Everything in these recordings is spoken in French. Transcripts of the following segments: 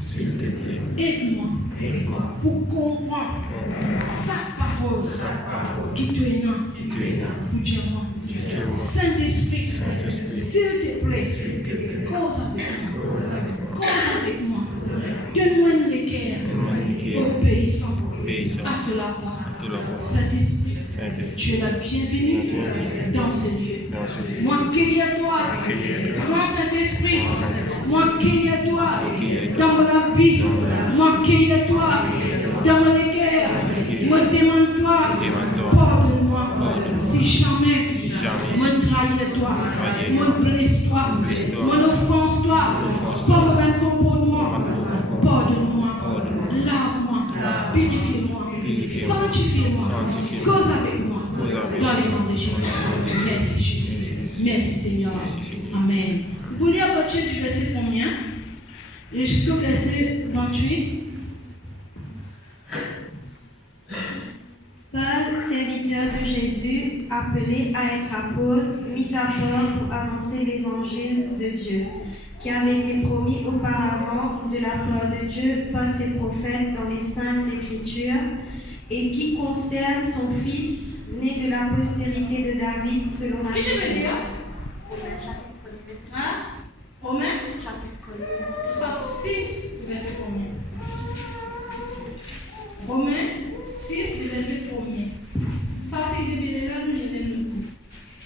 S'il te plaît. Aide-moi pour comprendre sa parole qui te est pour Dieu. Saint-Esprit, s'il te plaît, cause avec moi. Donne-moi une équerre obéissant à te la parole. Saint-Esprit, tu es la bienvenue dans ce lieu. Moi, cueille à toi, grand Saint-Esprit, moi, cueille à toi dans la vie, moi, cueille à toi dans les guerres, moi, demande-toi, pardonne-moi, si jamais moi, trahis toi, moi, blesse-toi, moi, offense-toi, par mon comportement, pardonne-moi, lave-moi, purifie-moi, sanctifie-moi, cause avec moi, dans les noms de Jésus. Merci Jésus. Merci Seigneur. Amen. Vous lire à partir du verset combien? Jusqu'au verset 28. Paul, serviteur de Jésus, appelé à être apôtre, mis à part pour annoncer l'évangile de Dieu, qui avait été promis auparavant de la part de Dieu par ses prophètes dans les Saintes Écritures, et qui concerne son Fils, né de la postérité de David selon la chair. Romains chapitre 6, verset 1. Romains 6, verset 1. Ça, c'est le début de la nuit.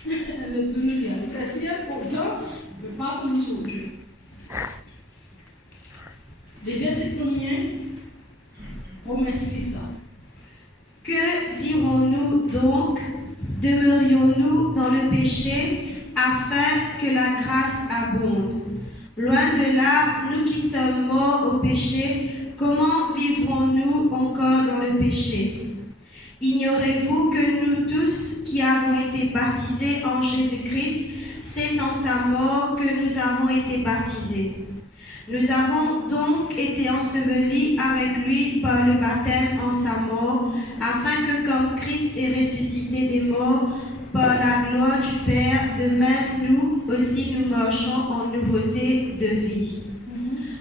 Le Zulu, c'est si important, ne peut pas prendre sur Dieu. Le verset 1, Romains 6. Que dirons-nous donc? Demeurions-nous dans le péché afin que la grâce abonde? Loin de là, nous qui sommes morts au péché, comment vivrons-nous encore dans le péché? Ignorez-vous que nous tous qui avons été baptisés en Jésus-Christ, c'est en sa mort que nous avons été baptisés. Nous avons donc été ensevelis avec lui par le baptême en sa mort, afin que comme Christ est ressuscité des morts par la gloire du Père, de même nous aussi nous marchons en nouveauté de vie.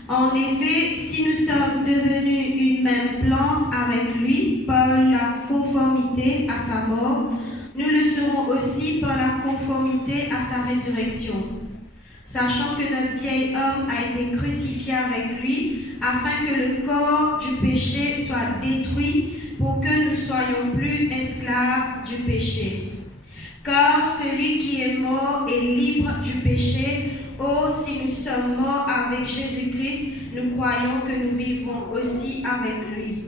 En effet, si nous sommes devenus une même plante avec lui par la conformité à sa mort, nous le serons aussi par la conformité à sa résurrection. Sachant que notre vieil homme a été crucifié avec lui, afin que le corps du péché soit détruit, pour que nous ne soyons plus esclaves du péché. Car celui qui est mort est libre du péché. Oh, si nous sommes morts avec Jésus-Christ, nous croyons que nous vivrons aussi avec lui.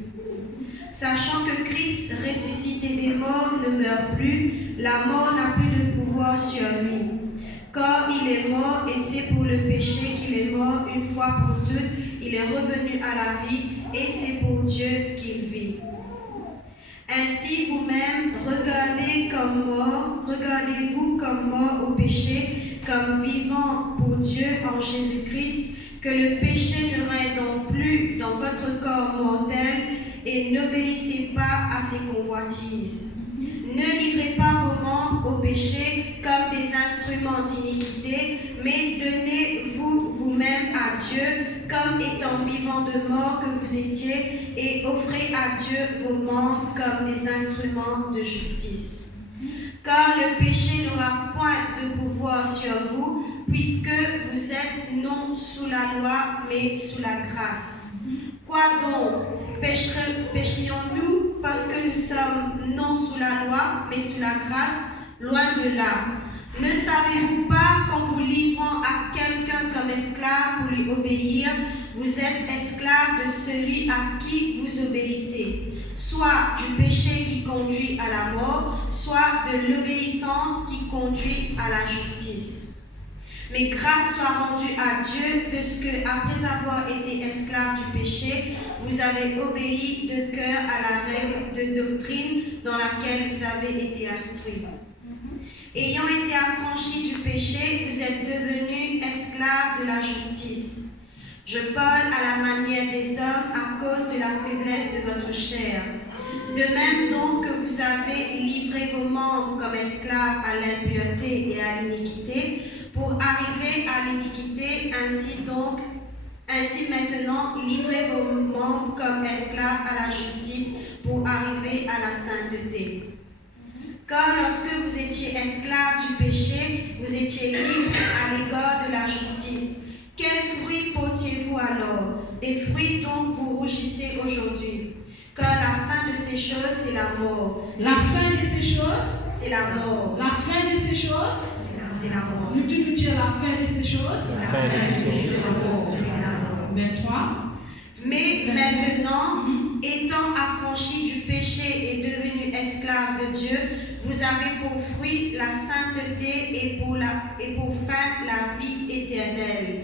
Sachant que Christ, ressuscité des morts, ne meurt plus, la mort n'a plus de pouvoir sur lui. Car il est mort et c'est pour le péché qu'il est mort une fois pour toutes, il est revenu à la vie et c'est pour Dieu qu'il vit. Ainsi vous-même, regardez-vous comme mort au péché, comme vivant pour Dieu en Jésus-Christ, que le péché ne règne donc plus dans votre corps mortel et n'obéissez pas à ses convoitises. Ne livrez pas vos membres au péché comme des instruments d'iniquité, mais donnez-vous vous-même à Dieu comme étant vivants de mort que vous étiez, et offrez à Dieu vos membres comme des instruments de justice. Car le péché n'aura point de pouvoir sur vous, puisque vous êtes non sous la loi, mais sous la grâce. Quoi donc? Pécherions-nous parce que nous sommes non sous la loi, mais sous la grâce? Loin de là. Ne savez-vous pas qu'en vous livrant à quelqu'un comme esclave pour lui obéir, vous êtes esclave de celui à qui vous obéissez, soit du péché qui conduit à la mort, soit de l'obéissance qui conduit à la justice. Mais grâce soit rendue à Dieu de ce que, après avoir été esclave du péché, vous avez obéi de cœur à la règle de doctrine dans laquelle vous avez été instruits. Ayant été affranchis du péché, vous êtes devenus esclaves de la justice. Je parle à la manière des hommes à cause de la faiblesse de votre chair. De même donc que vous avez livré vos membres comme esclaves à l'impureté et à l'iniquité, pour arriver à l'iniquité, ainsi maintenant maintenant, livrez vos membres comme esclaves à la justice pour arriver à la sainteté. Car lorsque vous étiez esclaves du péché, vous étiez libres à l'égard de la justice. Quels fruits portiez-vous alors? Des fruits dont vous rougissez aujourd'hui. Car la fin de ces choses, c'est la mort. La fin de ces choses, c'est la mort. La fin de ces choses, c'est la mort. Nous devons dire la fin de ces choses. La fin de ces choses, c'est la mort. 23. Mais maintenant, étant affranchis du péché et devenus esclaves de Dieu, vous avez pour fruit la sainteté et pour fin la vie éternelle.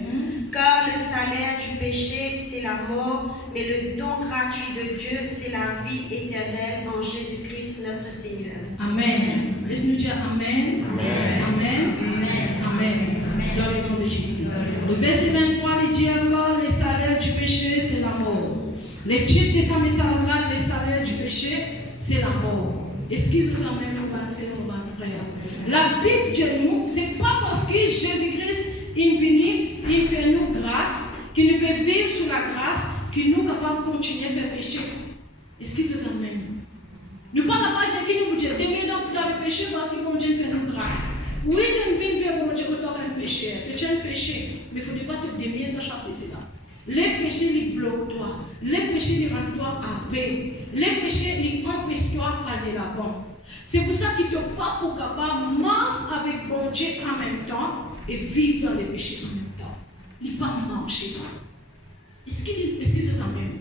Car le salaire du péché, c'est la mort, mais le don gratuit de Dieu, c'est la vie éternelle en Jésus-Christ notre Seigneur. Amen. Laisse-nous dire Amen. Amen. Amen. Amen. Dans le nom de Jésus. Le verset 23, il dit encore, le salaire du péché, c'est la mort. Le titre de ce message-là, le salaire du péché, c'est la mort. Excusez-nous quand même, mon frère. La Bible de nous, ce n'est pas parce que Jésus-Christ est venu, il fait nous grâce, qu'il nous peut vivre sous la grâce, qu'il nous capable de continuer à faire péché. Excusez-nous quand même. Nous ne sommes pas capables de dire qu'il nous dit, dans le péché parce que mon Dieu fait nous grâce. Oui, nous venons vers mon Dieu quand on a un péché. Tu as un péché, mais il ne faut pas te démier dans chaque péché là. Les péchés, ils bloquent toi. Les péchés, ils rendent toi aveugle. Les péchés, ils empêchent toi d'aller de l'avant. C'est pour ça qu'il ne te pas pour capable marcher avec mon Dieu en même temps et vivre dans les péchés en même temps. Il ne pas marcher ça. Est-ce qu'il est la même?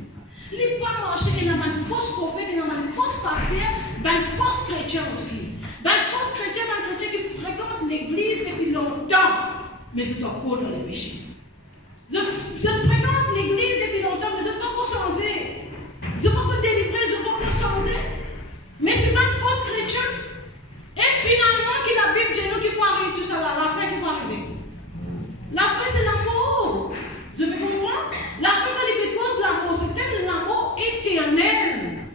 Il ne pas marcher, il y a une fausse prophète, il y a une fausse pasteur, une fausse chrétien aussi. Une fausse chrétien, un chrétien qui fréquente l'église depuis longtemps, mais c'est encore dans les péchés. Je fréquente l'église depuis longtemps, mais je ne suis pas encore changé. Je ne suis pas encore délivré, je ne suis pas encore changé. Mais c'est pas une fausse chrétien. Et finalement, qui la Bible dit nous qui peut arriver tout ça là, la fin qui peut arriver. La fin c'est l'amour. Je me comprends? La fin quand il cause l'amour, c'est l'amour éternel.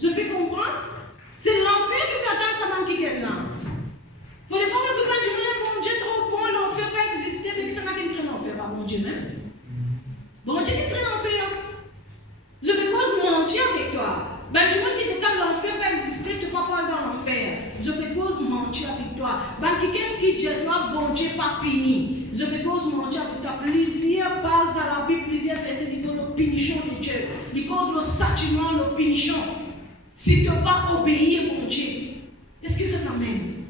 Je peux comprendre? C'est l'enfer qui peut attendre sa main qui est là. Il ne faut pas que tu me dises, bon Dieu trop bon, l'enfer va exister, mais que ça n'a qu'un l'enfer, pas bon Dieu même. Bon Dieu qui traîne l'enfer. Je peux cause mentir avec toi. Ben, tu vois que l'enfer va exister, tu ne peux pas aller dans l'enfer. Je peux cause mentir avec toi. Ben, quelqu'un qui dit toi, bon Dieu pas puni. Je peux cause mentir avec toi. Plusieurs bases dans la Bible, plusieurs versets, ils disent le punition de Dieu. Ils causent le châtiment, le punition. Si tu n'as pas obéi, bon Dieu. Est-ce que c'est la même?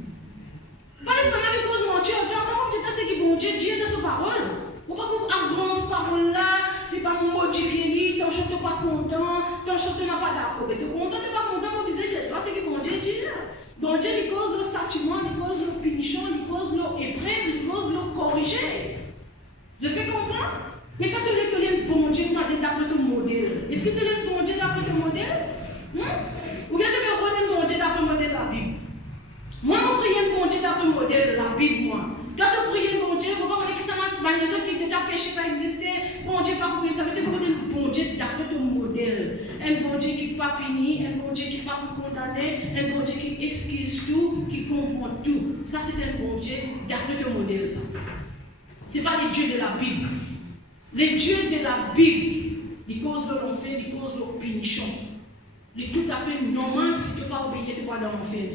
Pas l'espagnol qui cause mentir. Comment tu sais que bon Dieu dit dans sa parole? Pourquoi vous agrandissez cette parole-là? C'est pas modifier, t'en chante pas content, t'en chante pas d'accord. Mais t'es content, t'es pas content, vous visez, c'est que bon Dieu dit. Bon Dieu, il cause le châtiment, il cause le punition, il cause l'épreuve, il cause le corriger. Je fais comprendre? Mais quand tu veux bon Dieu, tu as d'après ton modèle. Est-ce que tu veux bon Dieu d'après ton modèle? Ou bien tu veux prendre bon Dieu d'après le modèle de la Bible? Moi, je prie bon Dieu d'après le modèle de la Bible, moi. Quand tu pries bon Dieu, vous ne pouvez pas dire que ça n'a les autres qui étaient péché pas exister, bon Dieu pas pour ça veut dire que bon Dieu d'après ton modèle. Un bon Dieu qui n'est pas fini, un bon Dieu qui n'est pas pour condamner, un bon Dieu qui excuse tout, qui comprend tout. Ça, c'est un bon Dieu d'après ton modèle, ça. Ce n'est pas les dieux de la Bible. Les dieux de la Bible, ils causent de l'enfer, ils causent de la punition. Il est tout à fait normal si tu ne peux pas obéir, tu vas dans l'enfer.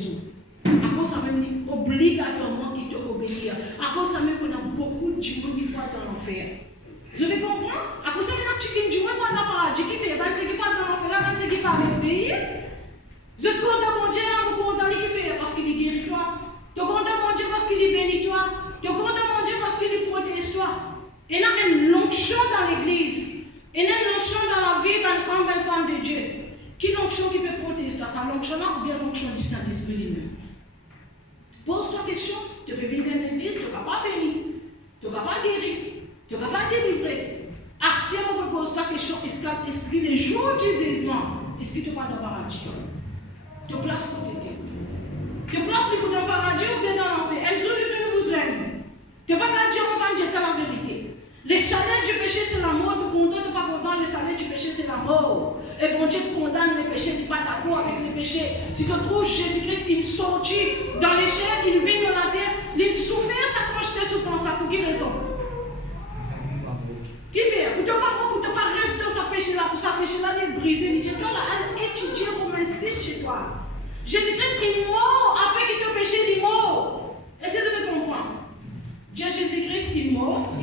À cause ça même, obligatoirement qu'il te obéir. À cause ça même, qu'on a beaucoup de gens qui vont dans l'enfer. Je me comprends? À cause ça même, tu dis, moi, dans le paradis, qui fait, ben, c'est qui va dans l'enfer, ben, c'est qui va obéir. Je te compte à mon Dieu, je te compte à lui qui fait, parce qu'il est guéri toi. Je te compte à mon Dieu parce qu'il est béni toi. Je te compte à mon Dieu parce qu'il est protège toi. Il y a une l'onction dans l'église. Il y a une l'onction dans la vie d'un homme, d'une femme de Dieu. Qui l'onction qui peut protéger toi? Ça l'onction là ou bien l'onction du Saint-Esprit lui-même? Pose-toi la question, tu peux venir dans l'église, tu n'es pas béni, tu n'es pas guéri, tu n'es pas délivré. À ce moment où tu poses la question, est-ce que les jours du jugement, est-ce que tu vas dans le paradis? Tu places côté. Tu places les coups dans le paradis ou bien dans l'enfer? Elles ont le temps vous aime. Tu ne peux pas dire au Dieu la vérité. Le salaire du péché, c'est la mort. Tu condamnes, tu n'es pas content. Le salaire du péché, c'est la mort. Et bon Dieu condamne les péchés, tu n'es pas d'accord avec les péchés. Si tu trouves Jésus-Christ, il sortit dans les chairs, il vient dans la terre, il souffert sa quantité de souffrance. Pour quelle raison? Qui fait? Pour ne pas péché-là est brisé. Il dit, toi, là, allez étudier Romains 6 chez toi. Jésus-Christ, il mort afin que ton péché, il mort. Est-ce que tu me comprends? Dieu Jésus-Christ, il mort.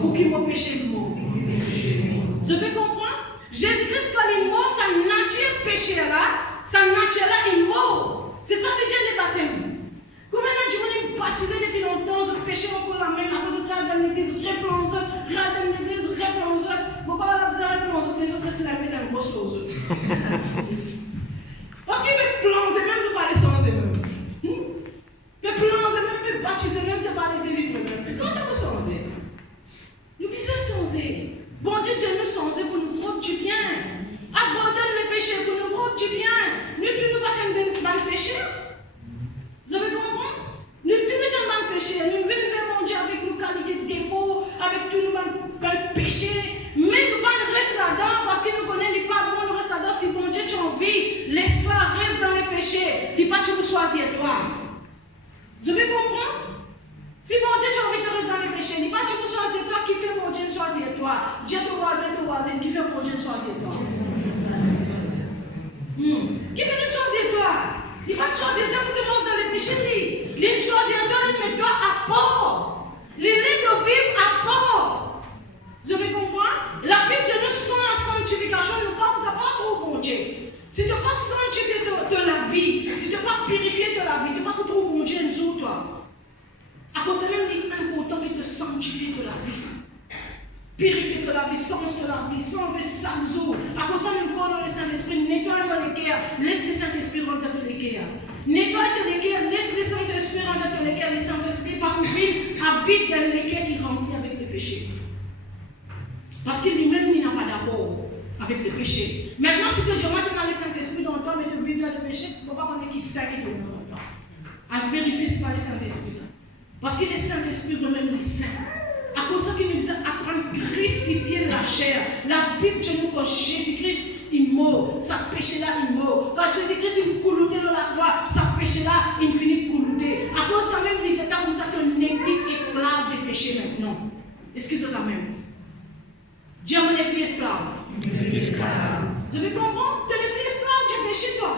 Pour qu'il m'a péché, il mort. Je peux comprendre? Jésus-Christ, quand il mort, sa nature péché-là, sa nature-là, il mort. C'est ça le Dieu des baptêmes. Combien de gens sont baptisés depuis longtemps, le péché encore la même, après ce travail dans l'église, réplonge, dans l'église, réplonge. Pourquoi on a besoin de réplonge? Les autres, c'est la même chose aux autres. Parce qu'il peut plonger, même si pas les sans même. Il peut plonger, même peut baptiser, même de pas les délivrer. Mais quand on veut changer, nous puissions changer. Bon Dieu, Dieu nous changer pour nous prendre du bien. Abandonne le péché pour nous prendre du bien. Nous tous nous battons le péché. Vous avez compris? Nous tous nous dans le péché. Nous venons vers mon Dieu avec nos qualités de défaut, avec tous nos péchés. Mais nous ne restons pas là-dedans parce que nous connaissons les pas bon, nous restons là-dedans. Si mon Dieu tu as envie, l'espoir reste dans le péché. Il pas tu veux choisir toi. Vous avez compris? Si mon Dieu tu as envie de rester dans le péché, il pas tu veux choisir toi. Qui fait mon Dieu choisir toi? Dieu te voisin, qui fait mon Dieu choisir toi? Qui veut nous choisir toi? Il va choisir toi pour te rester dans le péché. Il choisit toi, il met toi à part. Il est de vivre à part. Vous avez compris? La Bible te nous sans la sanctification, nous ne sommes pas trop bon Dieu. Si tu n'as pas sanctifié de la vie, si tu n'as pas purifié de la vie, tu n'as pas trop bon Dieu nous toi. À cause de même, il est important de te sanctifier de la vie. Purifier de la vie, sens de la vie, sens des sales eaux. À cause de même, quand le Saint-Esprit nettoie le cœur, laisse le Saint-Esprit rentrer dans le cœur. Nettoie le cœur, laisse le Saint-Esprit rentrer dans le cœur. Le Saint-Esprit, par contre, habite dans le cœur qui remplit avec le péché. Parce que lui-même, il n'a pas d'accord avec le péché. Maintenant, si tu dis, moi, tu as le Saint-Esprit dans toi, mais tu vis dans le péché, tu ne peux pas connaître qui c'est qui est dans toi. À vérifier, ce n'est pas le Saint-Esprit, ça. Parce que le Saint-Esprit remède les saints. À cause de ça, qu'il nous dit apprendre à crucifier la chair. La vie de nous, quand Jésus-Christ, il meurt, sa péché-là, il meurt. Quand Jésus-Christ, il coulouté dans la croix, sa péché-là, il finit de coulouter. À cause de ça, même, il dit comme ça qu'on n'est plus esclave des péchés maintenant. Excusez-moi même. Dieu n'est plus esclave. Je me comprends? Tu n'es plus esclave du péché, toi.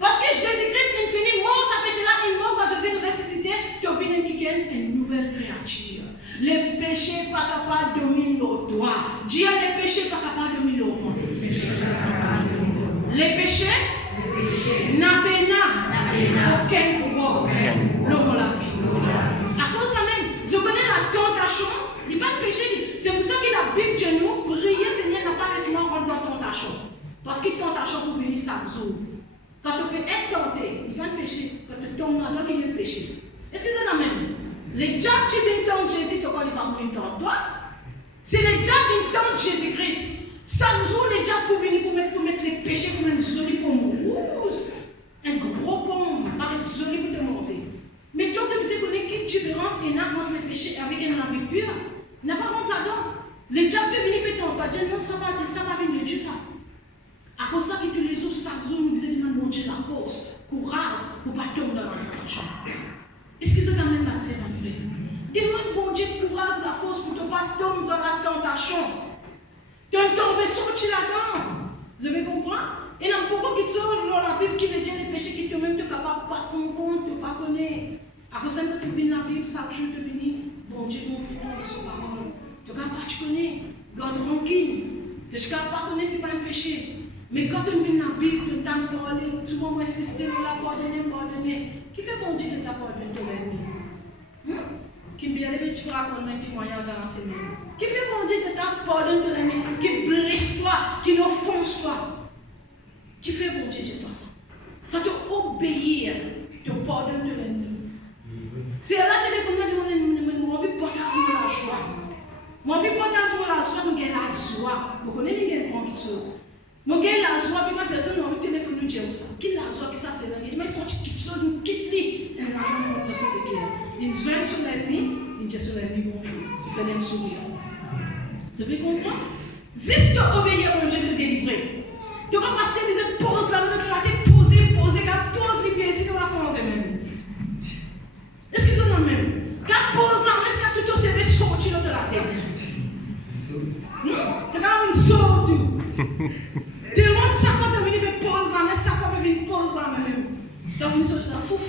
Parce que Jésus-Christ, il finit mort, sa péché-là, il meurt quand Jésus est ressuscité, tu as une nouvelle créature. Les péchés pas capables de dominer toi. Dieu, les péchés pas capables de dominer toi. Les péchés n'ont aucun pouvoir. L'homme la vie. À cause de ça même, je connais la tentation. Il n'y a pas de péché. C'est pour ça que la Bible de nous, prier Seigneur n'a pas laissé rentrer dans la tentation. Parce que la tentation peut venir chaque jour. Quand tu peux être tenté, il va te pécher. Quand tu tombes là, il vient te pécher. Est-ce que c'est la même? Les diables qui viennent tenter Jésus, tu ne pas venir tenter toi. C'est les diables qui tentent Jésus-Christ. Chaque jour, les diables pour venir pour mettre les péchés comme un joli pomme rouge. Un gros pomme, avec joli pour te manger. Mais toi, tu sais connaître quelle différence il y a entre les péchés avec un vie pure. Il n'a pas rentré là-dedans. Les diables peuvent venir pour tenter. Dieu, non, ça va venir de Dieu, ça. À cause de ça, tous les jours, chaque jour, nous disons, mon Dieu, la force, courage, pour ne pas tomber dans la tentation. Est-ce que c'est quand même assez rentré? Dis-moi, bon Dieu, courage, la force, pour ne pas tomber dans la tentation. Tu es tombé, sorti là-dedans. Vous avez compris? Et là, pourquoi qu'il sort dans la Bible qui le dit les péchés qui te même te capable pas de compte, tu pas connaître. À cause de ça, tu viens dans la Bible, chaque jour, tu viens, bon Dieu, montre-moi de son parole. Tu ne pas, tu connais, garde tranquille. Tu ne pas connaître, ce n'est pas un péché. Mais quand tu viens dans la Bible, tu t'en parles, tout le monde insiste, la pardonner. Qui fait bon Dieu de t'apporter ton ennemi? Qui me dit, tu vas raconter un témoignage dans l'enseignement. Qui fait bon Dieu de t'apporter ton ennemi? Qui blesse toi, qui offense toi? Qui fait bon Dieu de toi ça? Quand tu obéis, tu pardonnes ton ennemi. C'est là que tu dis, mon envie de porter la joie. Mon envie de porter la joie, mon gars, la joie. Vous connaissez les gars, mon joie. Mon gars, la joie, puis ma personne n'a envie de téléphoner Dieu ça. Qui la joie, qui ça, c'est la vie. Mais ils sont toutes choses, ils quittent lui. Et l'argent, on se déguerre. Ils viennent sur la vie, ils disent sur la vie, bonjour. Ils font un sourire. Vous avez compris? Juste obéir au Dieu de délivrer. Tu vas passer, ils posent la main de la tête, poser, pose les pieds ici, tu vas changer même. Est-ce qu'ils sont dans le même? Quand pose la main, est-ce que tout au CV sorti de la tête? Tu as une sorte. Tellement que chaque fois que tu viens, tu poses la main, chaque fois que tu viens, pose la main. Tu as vu ça, je t'en fous.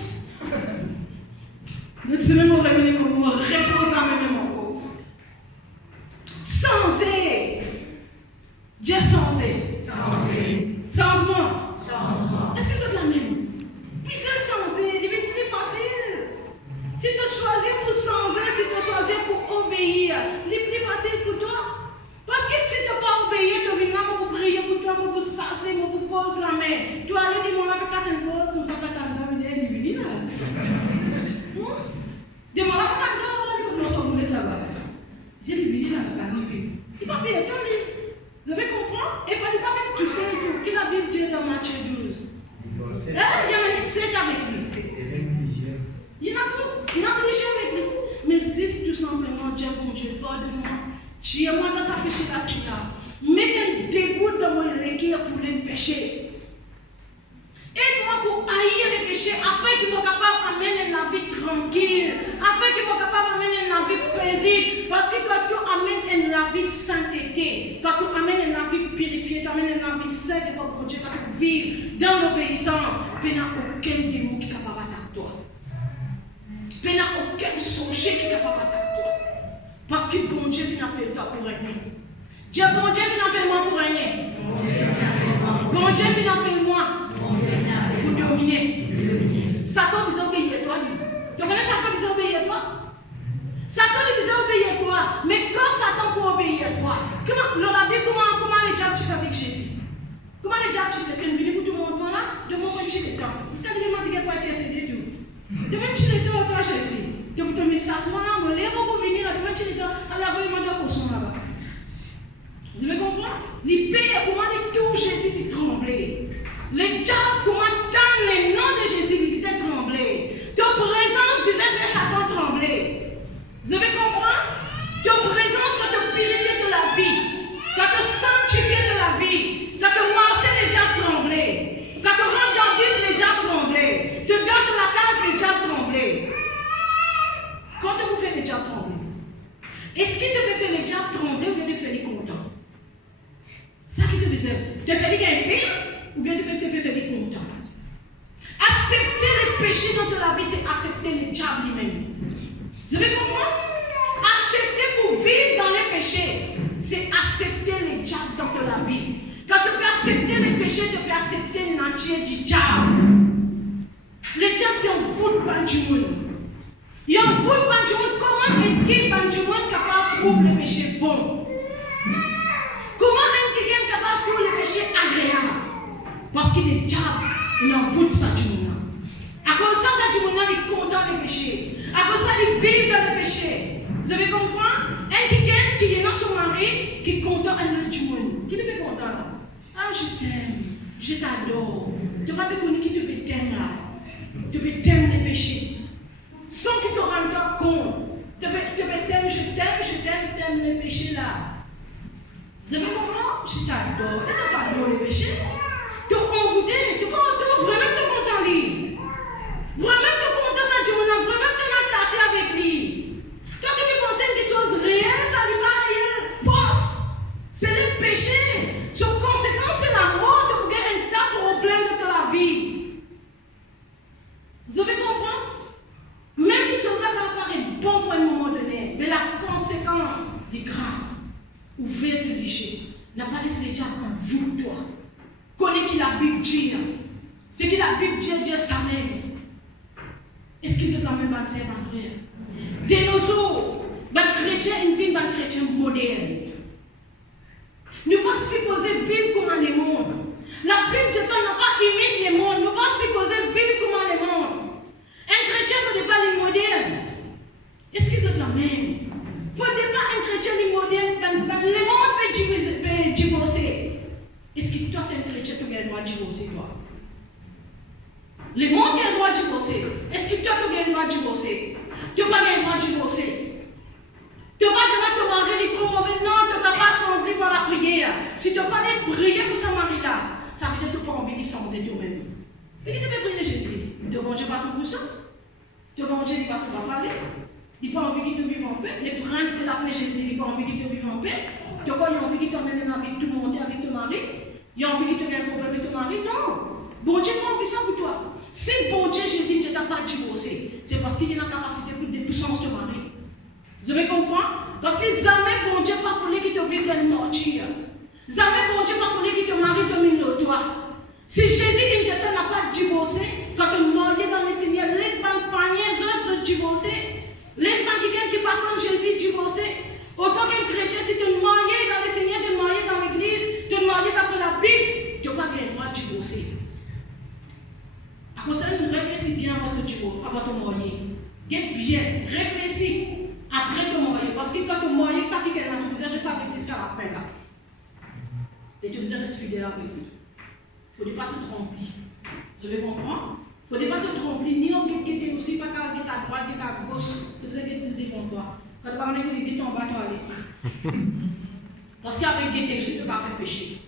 Le semaine où revenez, vous repose la main même encore. Changer. Dieu changer. Changement. Est-ce que c'est la même? Puis c'est changer, il est plus facile. Si tu choisis pour changer, si tu choisis pour obéir, il est plus facile pour toi. Parce que si tu n'as pas obéi, tu viens là pour prier pour toi, pour s'asseoir, pour poser la main. Tu vas aller dire, mon ami, quand c'est une pause, on va pas t'entendre, il est venu là. Demande à mon ami, on va aller comme nous là-bas. J'ai dit, là, tu vas arriver. Tu vas payer ton livre. Vous avez compris? Et pas mettre tout ça et tout. Qui la Bible dit dans Matthieu 12? Il y a même 7 avec lui. Il y en a tout. Il y en a plusieurs avec lui. Mais c'est tout simplement, Dieu, mon Dieu, pardonne-moi. Tire-moi dans sa péché là. Mettez des gouttes dans mon équerre pour les péchés. Aide-moi pour haïr les péchés afin qu'ils soient capables d'amener la vie tranquille, afin qu'ils soient capables d'amener la vie paisible. Parce que quand tu amènes la vie sainteté, quand tu amènes la vie purifiée, tu amènes la vie sainte pour Dieu, quand tu vis dans l'obéissance, tu n'as aucun démon qui est capable d'attaquer toi. Tu n'as aucun sorcier qui est capable d'attaquer toi. Parce que bon Dieu vient appeler toi pour régner. Dieu, bon Dieu vient appeler moi pour régner. Bon Dieu vient appeler moi pour dominer. Satan vous obéit à toi. Tu connais Satan vous obéit à toi? Satan vous obéit à toi. Mais quand Satan peut obéir à toi, comment les diables tu fais avec Jésus? Comment les diables tu fais? Tu viens pour tout le monde là? De mon petit le temps. C'est ce que je dis pas intercéder tout. De mon petit le temps, toi Jésus. Tu peux te mettre ça, ce moment-là, les gens vont venir là, de mon petit le temps, à la voie, ils m'ont dit là-bas. Vous avez compris? Les pays, comment ils touchent Jésus qui tremblait. Les diables, comment dans le nom de Jésus, ils disaient trembler. Ton présence, vous êtes Satan trembler. Vous avez compris? Ton présence, quand tu purifies de la vie, quand tu sanctifies de la vie, quand tu marches, les diables trembler. Quand tu rentres dans le bus, les diables trembler. Tu donnes la case, les diables trembler. Quand vous faites les diables trembler, est-ce qu'il te fait faire les diables trembler ou bien te faire les contents? Ça qui te disait, te faire les pire ou bien te faire les contents? Accepter les péchés dans ta vie, c'est accepter les diables lui-même. Vous avez compris? Accepter pour vivre dans les péchés, c'est accepter les diables dans ta vie. Quand tu peux accepter les péchés, tu peux accepter l'entier du diable. Les diables, ils ont voulu pas du monde. Ils ont voulu pas du monde. Comment est-ce qu'il y a du monde capable de trouver le péché bon? Comment est-ce qu'il est capable de trouver le péché agréable? Parce que les diables, ils ont voulu ça du monde. À cause de ça, du monde, ils sont contents des péchés. À cause de ça, ils vivent dans le péché. Vous avez compris? Un qui est dans son mari, qui est content du monde. Qui est content là? Ah, je t'aime, je t'adore. Tu n'as pas connu qui te peut t'aimer là. Tu peux t'aimer les péchés. Sans qu'il te rende compte. Tu peux t'aimer, je t'aime les péchés là. Vous avez compris? Je t'adore. Tu n'as pas adoré les péchés. Tu es envoûté, tu es content, vraiment tu es content lui. Vraiment tu es content ça, tu es vraiment tu es tassé avec lui. Toi tu peux penser une chose réelle, ça n'est pas réel, fausse. C'est le péché. Son conséquence c'est la mort, tu peux gagner un tas de problèmes de ta vie. Vous avez compris? Même si son cas apparaît bon pour un moment donné, mais la conséquence est grave. Ouvert de péché. N'a pas laissé les diables en vous, toi. Connais qui la Bible dit. Ce que la Bible dit, Dieu ça même. Est-ce que c'est la même base, ma frère? De nos jours, les chrétiens, une vie, les chrétiens modernes. Nous ne sommes pas supposés vivre comme les mondes. La Bible dit qu'on n'a pas imité les mondes. Nous ne sommes pas supposés vivre comme les mondes. Un chrétien ne peut pas les modernes. Est-ce que c'est la même? Vous ne pouvez pas un chrétien les modernes. Le monde peut divorcer. Est-ce que toi, tu es un chrétien, tu as le droit de divorcer, toi? Le monde a le droit de divorcer. Est-ce que toi, tu as le droit de divorcer? Tu n'as pas le droit de divorcer. Tu n'as pas le droit de te marier, il est trop mauvais. Non, tu n'as pas changer par la prière. Si tu n'as pas prier pour ce mari-là, ça veut dire que tu n'as pas envie de changer toi-même. Et qui te fait prier Jésus? Devant Dieu, pas tout pour ça. Devant Dieu, il va tout parler. Il n'a pas envie qu'il te vive en paix. Les princes de l'appelé Jésus, il n'a pas envie qu'il te vive en paix. Tu n'as pas envie qu'il t'emmène avec tout le monde, avec ton mari. Il y a envie de te faire un problème avec ton mari? Non. Bon Dieu n'a envie ça pour toi. Si bon Dieu Jésus ne t'a pas divorcé, c'est parce qu'il y a une capacité pour de puissance de mari. Vous avez compris? Parce que jamais bon Dieu pas pour lui qui te vit dans le mortier. Jamais bon Dieu pas pour lui qui te marie domine toi. Si Jésus n'a pas divorcé, quand on marié dans le Seigneur, laisse pas panier autres divorcer. Laisse pas quelqu'un qui pas comme Jésus divorcé. Autant qu'un chrétien, si tu es marié dans le Seigneur, tu es marié dans l'église, tu es marié d'après la Bible, tu n'as pas le droit de divorcer. À cause de ça, réfléchis bien à votre marié. Get bien, réfléchis après ton marié. Parce que quand tu es marié, ça qui est là, tu faisais ça avec les après là. Et tu faisais rester fidèle avec lui. Il ne faut pas te tromper. Vous avez compris? Il ne faut pas te tromper, ni en guetter aussi, pas qu'à guetter à droite, guetter à gauche, tu faisais guetter devant toi. Quand tu parles de guetter en bas, tu aller. Parce qu'avec guetter aussi, tu ne vas pas faire péché.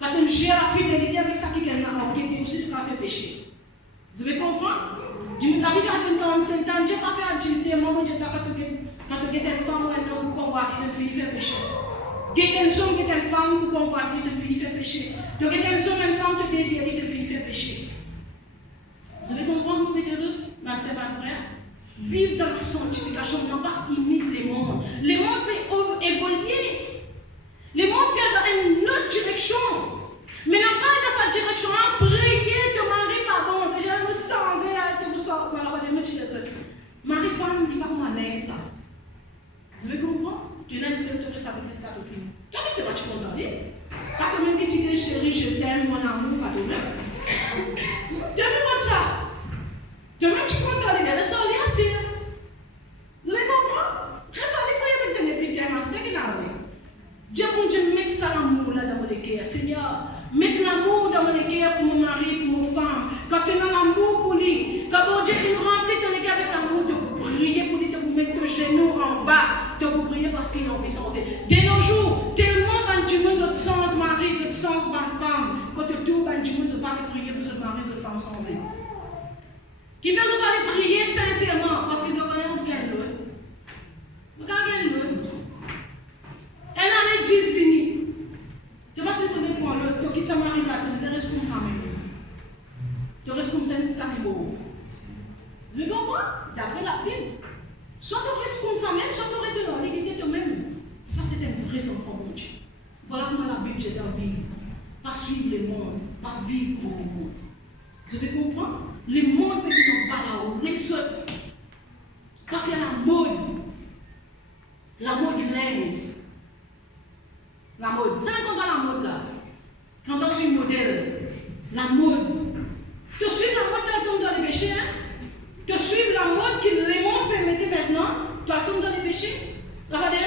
Quand tu gères la fidélité avec ça qui est là, en guetter aussi, tu ne vas pas faire péché. Vous avez compris? Dieu t'a dit que Dieu pas fait agilité, moi, Dieu t'a quand tu guettes une femme ou un homme pour combattre, tu finis faire péché. Guetter un homme, guetter une femme pour combattre, tu finis faire péché. Tu guetter un homme, une femme, tu désires, tu finis faire péché. Vous avez compris, mon petit Dieu? Ma sœur, ma frère? Vivre dans la sanctification, non pas imiter les mondes. Les mondes peuvent évoluer. Les mondes peuvent dans une autre direction. Mais non pas dans sa direction. Prier, te marie, pardon. Déjà, me changer, te sortir. Voilà, voilà, me dire des trucs. Marie-femme, il va pas m'aller ça. Vous avez compris? Tu n'as pas de ça avec les scatopines. Tu as dit que tu vas te condamner. Pas que même que tu dis, chérie, je t'aime, mon amour, pas de même. Tu as vu ça? Demain, tu peux t'aller vers le sol et aspire. Vous avez compris? Reste allé pour y avec des épithèmes, c'est ce qu'il a dit. Dieu, bon Dieu, mets ça l'amour là dans mon cœur. Seigneur, mets l'amour dans mon cœur pour mon mari, pour mon femme. Quand tu as l'amour pour lui, quand bon Dieu, il remplit ton cœur avec l'amour, tu peux prier pour lui, tu peux mettre ton genou en bas, tu peux prier parce qu'il a envie de changer. De nos jours, tellement du monde, de sens mari, de sens femme, quand tu tournes du monde, tu vas prier pour ce mari, cette femme changer. Qui ne peuvent pas les prier sincèrement parce qu'ils ont quand même bien loin. Regardez loin. Elle en est 10 finie. Tu vas se poser pour l'autre. Tu quittes sa mari là, tu restes comme ça même. Tu restes comme ça, c'est ce qu'il faut. Vous comprenez? D'après la Bible. Soit tu restes comme ça même, soit tu restes dans l'égalité toi-même. Ça, c'est un vrai enfant, mon Dieu. Voilà comment la Bible est dans la Bible. Pas suivre le monde, pas vivre pour le monde. Vous avez compris? Les mondes ne sont pas là-haut. Les autres. Pas faire la mode. La mode lens. La mode. C'est quand on a la mode là. Quand on suit le modèle. La mode. Tu suis la mode, tu tombes dans les péchés. Hein? Tu suis la mode que les mondes permettent maintenant. Tu tombes dans les péchés. Là, on va dire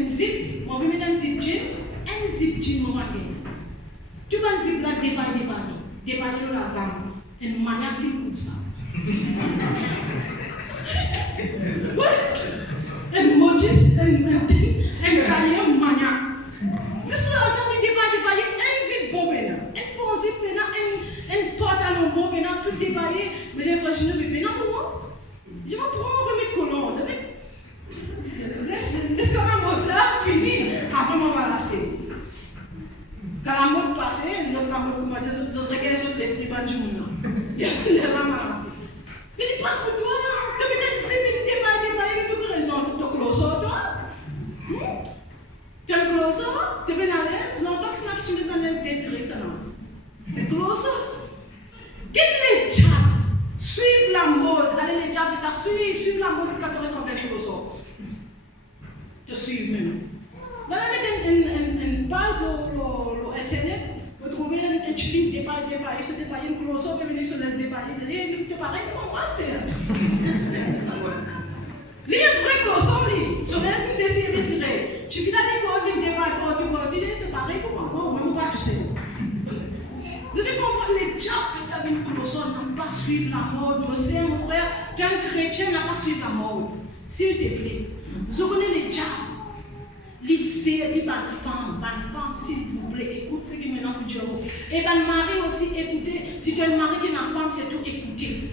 un zip. On va mettre un zip jean. Un zip jean, on va dire. Tu vas un zip là, débailler. Débailler le lazare. Une manière plus comme ça. Oui. Un modiste, un italien maniaque. C'est sur la zone de débailler, un zip bon maintenant. Un bon zip maintenant, un pantalon bon maintenant, tout débaillé. Mais j'ai imaginé, mais maintenant, comment? Je vais prendre mes colons. Laisse qu'on a mode là, fini. Après, on va l'acheter. Quand la mode passe, notre mode, comment dire, nous regardons l'esprit du monde. Il est ramassé. Mais il n'est pas pour toi. Tu peux être débaillé, tu peux raison. Tu as un closo, toi. Tu as un closo, tu es à l'aise. Non, pas que c'est que tu es dans le désir, ça non. Un closo. Quel est le diable? Suivre la mode. Allez, les diables, suivre la mode jusqu'à te ressembler à un closo. Tu suis même. Voilà, mettre une base sur Internet. Vous trouvez un film débaillé, se débailler, un closo, puis venir sur le débailler. Tu pareil, comment moi c'est? Lui, un vrai closo, lui. Sur les désirés. Tu viens d'aller voir des débats, tu vois, tu pareil, comment? Même pas, tu sais. Vous devez comprendre, les diables qui ont une closo n'ont pas suivre la mode. C'est mon frère, tu es un chrétien, n'a pas suivre la mode. S'il te plaît, vous connaissez les diables. Lycée, il va femme, s'il vous plaît, écoute ce qui maintenant pour Dieu. Et ben mari aussi, écoutez, si tu as un mari qui est une femme, c'est tout écouter.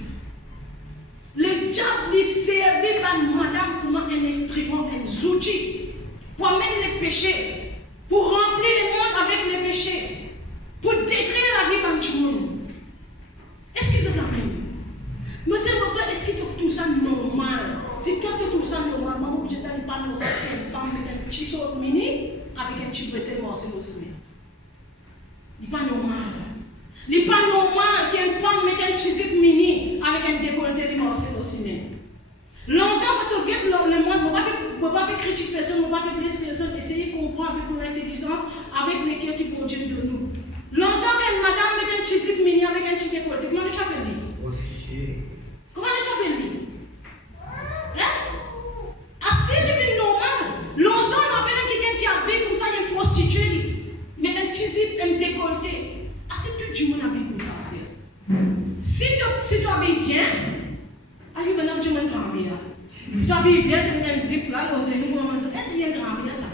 Le diable lui servit par madame comme un instrument, un outil, pour amener les péchés, pour remplir le monde avec les péchés. divorcer aussi. Il n'est pas normal. Il n'est pas normal qu'une femme mette un chisique mini avec un décolleté divorcé aussi. Longtemps que tu guettes le monde, on ne va pas critiquer personne, on ne va pas blesser personne, essayer de comprendre avec l'intelligence, avec les cœurs qui vont Dieu de nous. Longtemps qu'une madame met un chisique mini avec un petit décolleté, comment tu appelles lui? Comment tu appelles lui? C'est normal. Longtemps, on appelle quelqu'un qui habille comme ça, il y a une prostituée, mais un chisique, un décolleté. Est-ce que tout le monde habille comme ça? Si tu habilles bien, aïe, maintenant tu m'as grand-mère. Si tu habilles bien, tu mets un zip là, il y a un grand-mère, ça va.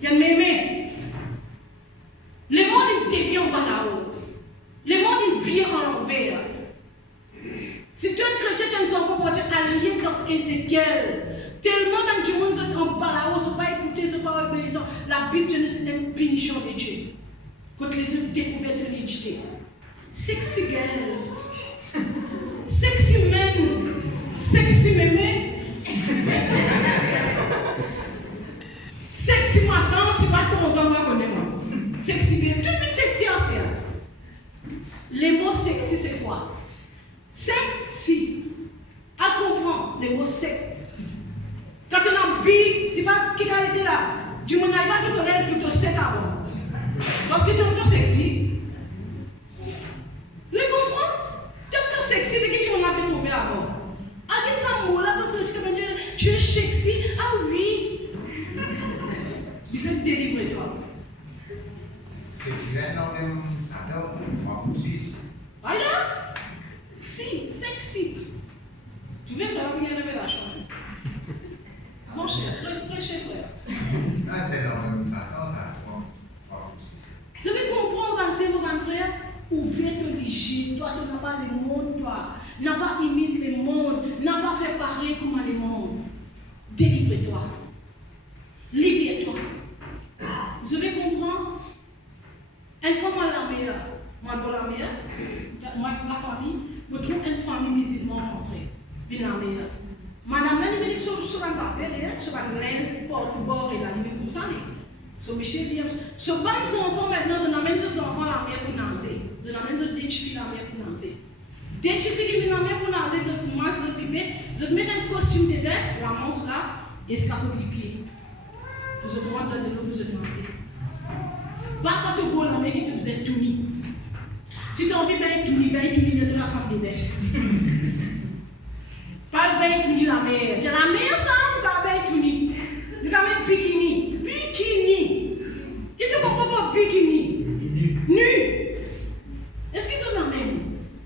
Il y a un mémé. Le monde est dévié en bas là-haut. Le monde est viré en l'envers. Si tu es un chrétien, tu es un enfant pour dire allié comme Ézéchiel. Tellement dans le monde en bas là-haut, ne sont pas écoutés, ne sont pas obéissants. La Bible dit que c'est une punition de Dieu. Quand les hommes découvertes de l'identité. Sexy girl. Sexy men. Sexy mémé. Sexy madame, tu vas tomber dans ma connaissance. Sexy girl. Tout le monde sexy en fait. Les mots sexy, c'est quoi? Sexy. À comprendre les mots sexy. Quand on a vie, c'est pas qui a été là. Du monde n'arrive pas de te laisser plutôt sec avant. Parce que tu es sexy. Tu comprends? Tu es sexy, mais qui tu m'en as trouvé avant? Avec ça, là, parce que tu es sexy. Ah oui. Vous êtes délivré, toi. Sexy, non, mais ça donne pas pour 6. Voilà. Si, sexy. Tu viens de la chambre. Mon cher, très cher frère. Ah, c'est non, ça pas pour 6. Vous devez comprendre, mon frère, où vient te léger. Toi, tu n'as pas le monde, toi. Tu n'as pas imité le monde. Tu n'as pas fait pareil comme le monde. Délivre-toi. Libère-toi. Vous devez comprendre. Une fois, moi, la meilleure. Moi, pour la meilleure. Moi, la famille. Je trouve une famille musulmane rentrée. Puis la meilleure. Madame, là, il sur un appel, sur un glaise, porte-bord et la limite comme ça. So, Michel dit, so, ban enfants maintenant, je n'amène ces enfants la mer pour nager. Je n'amène ces deux filles la mer pour nager. Deux filles qui viennent la mer pour nager, je commence à te mettre un costume de bain, la manche là, et escapote les pieds. Je prends dans de l'eau, je nager. Pas quand tu bois la mer, tu faisais tout nu. Si tu as envie de faire tout nu, de la santé de bain. Pas le bain tout nu la mer. Tu as la mer, ça, tu as bain tout nu. Tu as un bikini. Bikini. Qui te comprend pas bikini? Nu. Est-ce qu'ils sont la même?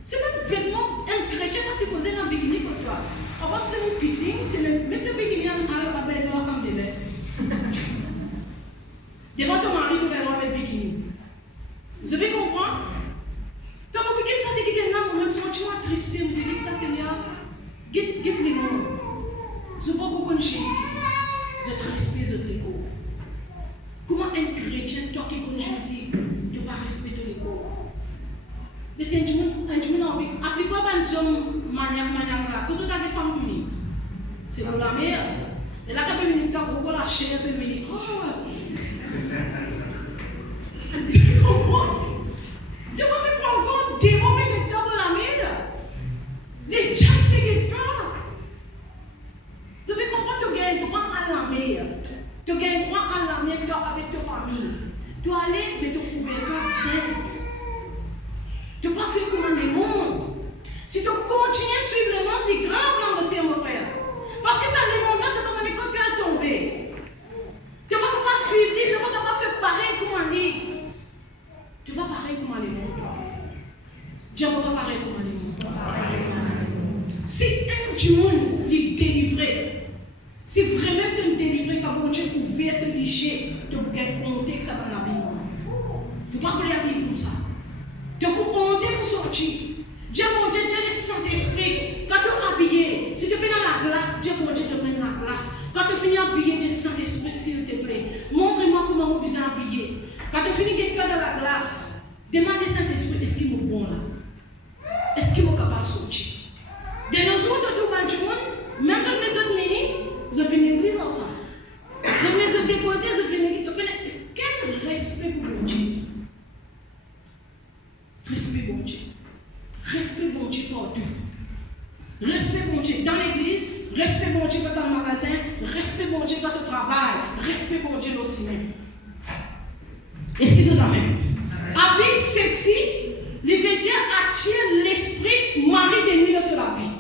C'est pas un vêtement, un chrétien va se poser un bikini pour toi. On va se faire une piscine, tu mets ton bikini à la bain de l'ensemble des bains. Devant ton mari, tu vas mettre bikini. Vous avez compris? Quand vous dites ça, tu dis non, mon sentiment triste, vous dites ça, Seigneur. Get les noms. Je ne sais pas pourquoi Jésus. Je te respecte, je te l'écoute. Comment un chrétien, toi qui connais Jésus, tu vas respecter les corps? Mais c'est un monde. Applique-toi pas une homme manière là. Quand tu as des femmes unies, c'est pour la mère. Et là, tu as venir, tu as beaucoup la chair, tu as venir. Tu comprends? Tu vas me prendre encore des moments de temps pour la mère. Les gens qui ne pas. Vous savez comment tu gagnes droit à la mer? Tu gagnes droit à la mer avec ta famille. Tu dois aller, mais tu trouves toi bien. Tu ne peux pas faire comme le monde. Si tu continues à suivre le monde, tu es grand blanc aussi, mon frère. Parce que ça, le monde là, tu vas demander quand tu vas tomber. Tu ne vas pas suivre, tu ne vas pas faire pareil comme on dit. Tu vas pareil comme le monde, toi. Dieu ne va pas pareil comme le monde. Si un du monde est délivré, si vraiment tu es délivré, quand Dieu est ouvert, te léger, tu peux compter que ça va la vie. Tu ne peux pas aller la vie comme ça. Tu peux compter pour sortir. Dieu, mon Dieu, Dieu, le Saint-Esprit, quand tu es habillé, si tu es dans la glace, Dieu, mon Dieu, te met dans la glace. Quand tu finis habillé, Dieu, Saint-Esprit, s'il te plaît, montre-moi comment vous êtes habillé. Quand tu finis quelqu'un dans la glace, demande au Saint-Esprit, est-ce qu'il est bon là? Est-ce qu'il est capable de sortir? De nos autres, tout le monde, même quand les autres mini, vous avez une église comme ça. Vous avez des décolletés, vous avez une église. respect mon Dieu dans ton travail, respect mon Dieu aussi même. Est-ce que c'est la même? Habit sexy, les médias attirent l'esprit mari d'ennemi de la vie.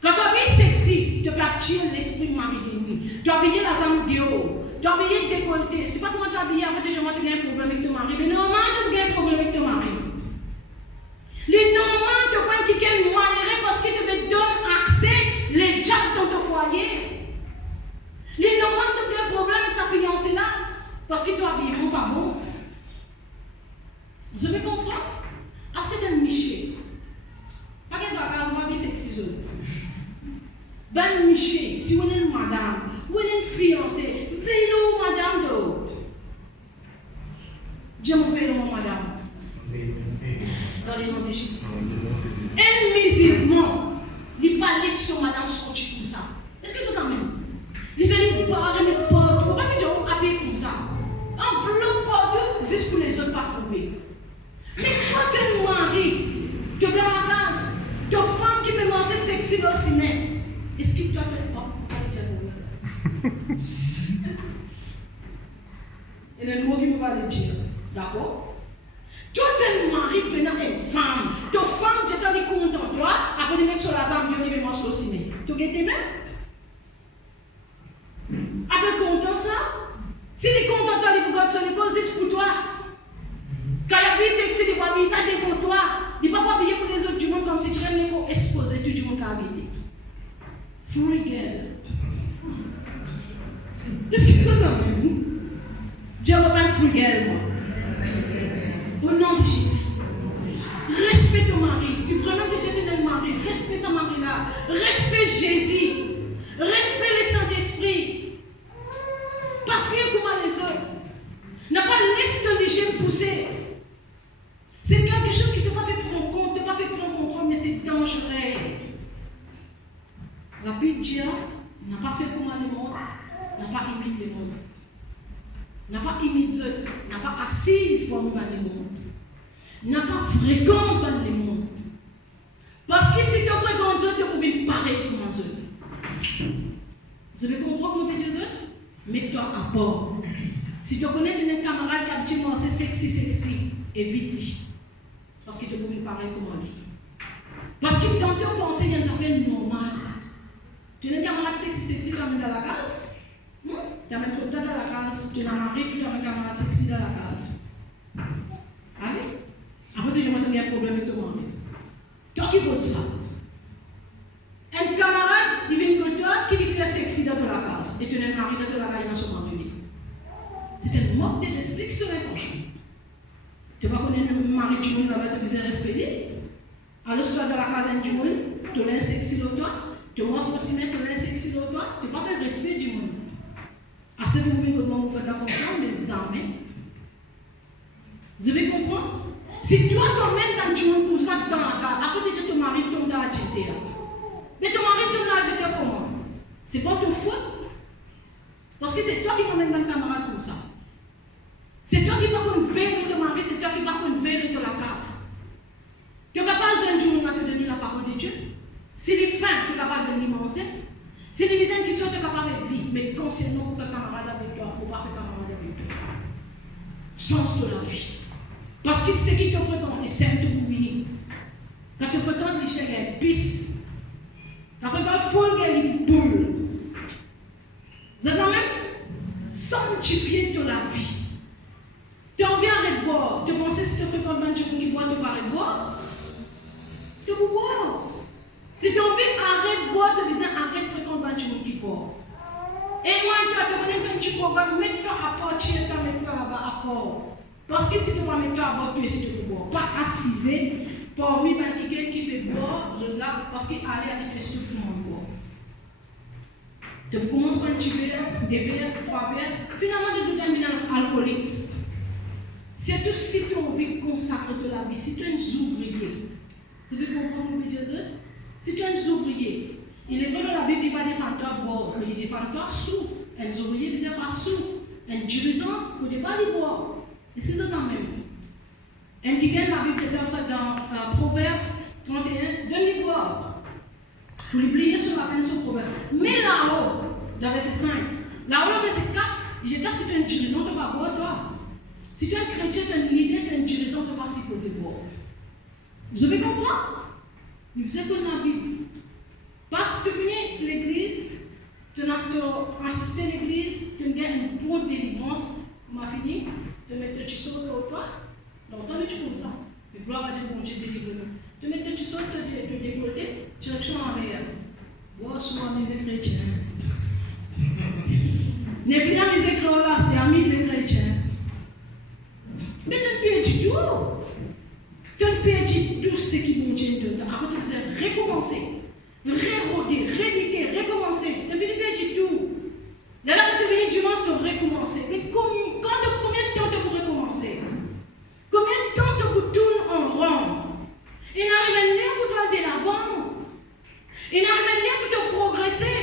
Quand tu habilles sexy, tu peux attirer l'esprit mari d'ennemi. Tu as habillé la zambe dehors, tu as habillé décolleté. C'est pas comment tu as habillé après déjà tu as un problème avec ton mari. Mais normalement, tu as un problème avec ton mari. Les Normands te prennent qui qu'elle moinerait parce qu'ils te donnent accès les diables dans ton foyer. Les Normands te ont un problème avec sa fiancée là parce qu'ils t'ont habillé pas bon. Vous avez compris? Est-ce que c'est un Miché? Pas qu'elle va faire un sexy. Ben Miché, si vous êtes une madame, vous êtes une fiancée, veillez-le madame d'eau. Dieu me veille mon madame. Dans les noms de Jésus. Un musulman, il parle sur madame sortie comme ça. Est-ce que c'est quand même? Il fait une part de mes potes, pourquoi me dire habillé comme ça? Enveloppe partout, juste pour les autres pas trouver. Mais quand un mari, tu es dans la case, tu as une femme qui peut manger sexy au cinéma, est-ce que tu as fait. Oh, il y a un mot qui ne peut pas le dire. D'accord? Toi, tu es un mari, tu es une femme. Ta femme, tu es compte en toi, après de mettre sur la zambe, tu vas manger au cinéma. Tu es bien? Après, content ça? Si tu es content, tu as les causes pour toi. Quand il y a plus sexy, il va ça pour toi. Il ne va pas payer pour les autres du monde comme si tu es exposé tout du monde qui a habité. Free girl. Est-ce que c'est ça? Dieu va pas être free girl, moi. Au nom de Jésus. Respecte ton mari. Si vraiment tu es un mari, respecte ce mari-là. Respecte Jésus. Respecte le Saint-Esprit. Pas faire comme les autres. N'a pas laissé ton hygiène pousser. C'est quelque chose qui ne t'a pas fait prendre compte, ne t'a pas fait prendre contrôle, mais c'est dangereux. La Bible n'a pas fait comme le monde, n'a pas imité le monde. N'a pas imité, n'a pas assise pour nous le monde. N'a pas fréquenté le monde. Parce que si tu fréquentes Dieu, tu peux pareil comme eux. Vous avez compris comment on fait des autres? Mets-toi à bord. Si tu connais un camarade qui a dit moi c'est sexy, évite-lui. Parce qu'il te peut pareil comme on dit. Parce que dans ton pensée, il y a une affaire normale ça. Tu as un camarade sexy, tu amènes dans la case. Tu amènes tout dans la case. Tu as un mari, tu as un camarade sexy dans la case. Allez. Après, tu demandes un problème avec ton mari. Toi qui votes ça. Un camarade, il vient que toi qui lui fait sexy dans la case. Et tu as un mari dans la case dans son mari. C'est un manque de respect qui serait penché. Tu vas connaître un mari du monde là-bas, tu veux respecter. Alors, si tu es dans la case du monde, tu as un sexy dans toi. Tu manges aussi même que l'insecte dans toi, tu n'as pas le respect du monde. À ce moment que vous faites attention, les armées. Vous avez compris? Si toi t'emmènes dans du monde comme ça dans la case, après tu dis ton mari tombe dans la GTA. Mais ton mari tombe dans la GTA comment? C'est pas ton faute. Parce que c'est toi qui t'emmènes dans le camarade comme ça. C'est toi qui vas qu'on veille de ton mari, c'est toi qui vas qu'on veille de la case. Tu n'as pas besoin du monde à te donner la parole de Dieu. Si les fins, tu es capable de l'immenser. Si les visages qui sont, tu es capable de dire, mais consciemment, pour faire camarade avec toi, pour pas faire camarade avec toi. Sens de la vie. Parce que ce qui te fréquente, c'est un tout pour venir. Quand tu fréquentes les chiens, il y a une pisse. Quand tu fréquentes Paul, il y a une boule. Vous avez quand même sanctifié de la vie. Tu en viens avec boire. Tu penses si tu fréquentes un jour qui boit, tu parles de boire. Tu peux boire. Si tu as envie, arrête de boire, tu dis arrête de fréquenter un jour qui boit. Et moi, tu as donné un petit programme, mets-toi à port, mets-toi là-bas à port. Parce que si tu vas mettre à bord, tu es si tu peux boire. Pas assiser, parmi quelqu'un qui veut boire, là, parce qu'il allait avec le tout le monde boire. Tu commences par un petit verre, deux verres, trois verres, finalement tu termines alcoolique. C'est tout si tu as envie de consacrer de la vie, si tu es un ouvrier. Vous avez compris mon Dieu? Si tu es un ouvrier, il est vrai dans la Bible, il va défendre toi boire, mais il défend toi sous. Un ouvrier, il ne pas sous. Un dirigeant, il ne peut pas les boire. Et c'est ça quand même. Un qui gagne la Bible, c'est comme ça dans Proverbe 31, donne-lui boire. Pour l'oublier sur la peine sur Proverbe. Mais là-haut, le verset 5. Là, le verset 4, j'étais si tu es un dirigeant, tu vas boire, toi. Si tu es un chrétien, tu es un leader, tu es un dirigeant, tu vas s'y poser boire. Vous avez compris? Mais vous êtes qu'on a vu. Pas tu finis l'église, tu as assisté à l'église, tu as une bonne délivrance, on a fini, tu mets tes chissons au toi. Longtemps tu comme ça. Mais gloire à Dieu, bon Dieu délivre-nous. Tu mets tes chissons, tu décolleté, direction en arrière. Bon, souvent, mes chrétiens. N'est plus à mes écrits là, c'est à mes chrétiens. Mais tu ne peux du tout. Tu ne peux dire tout ce qui bon Dieu te donne. Après, tu sais, recommencer. Réroder, rééditer, recommencer. Tu ne peux dire tout. Là, quand tu viens dimanche, tu recommencer. Mais combien de temps tu peux recommencer? Combien de temps tu peux tourner en rond? Il n'arrive à l'air pour toi de l'avant. Il n'arrive à l'air pour te progresser.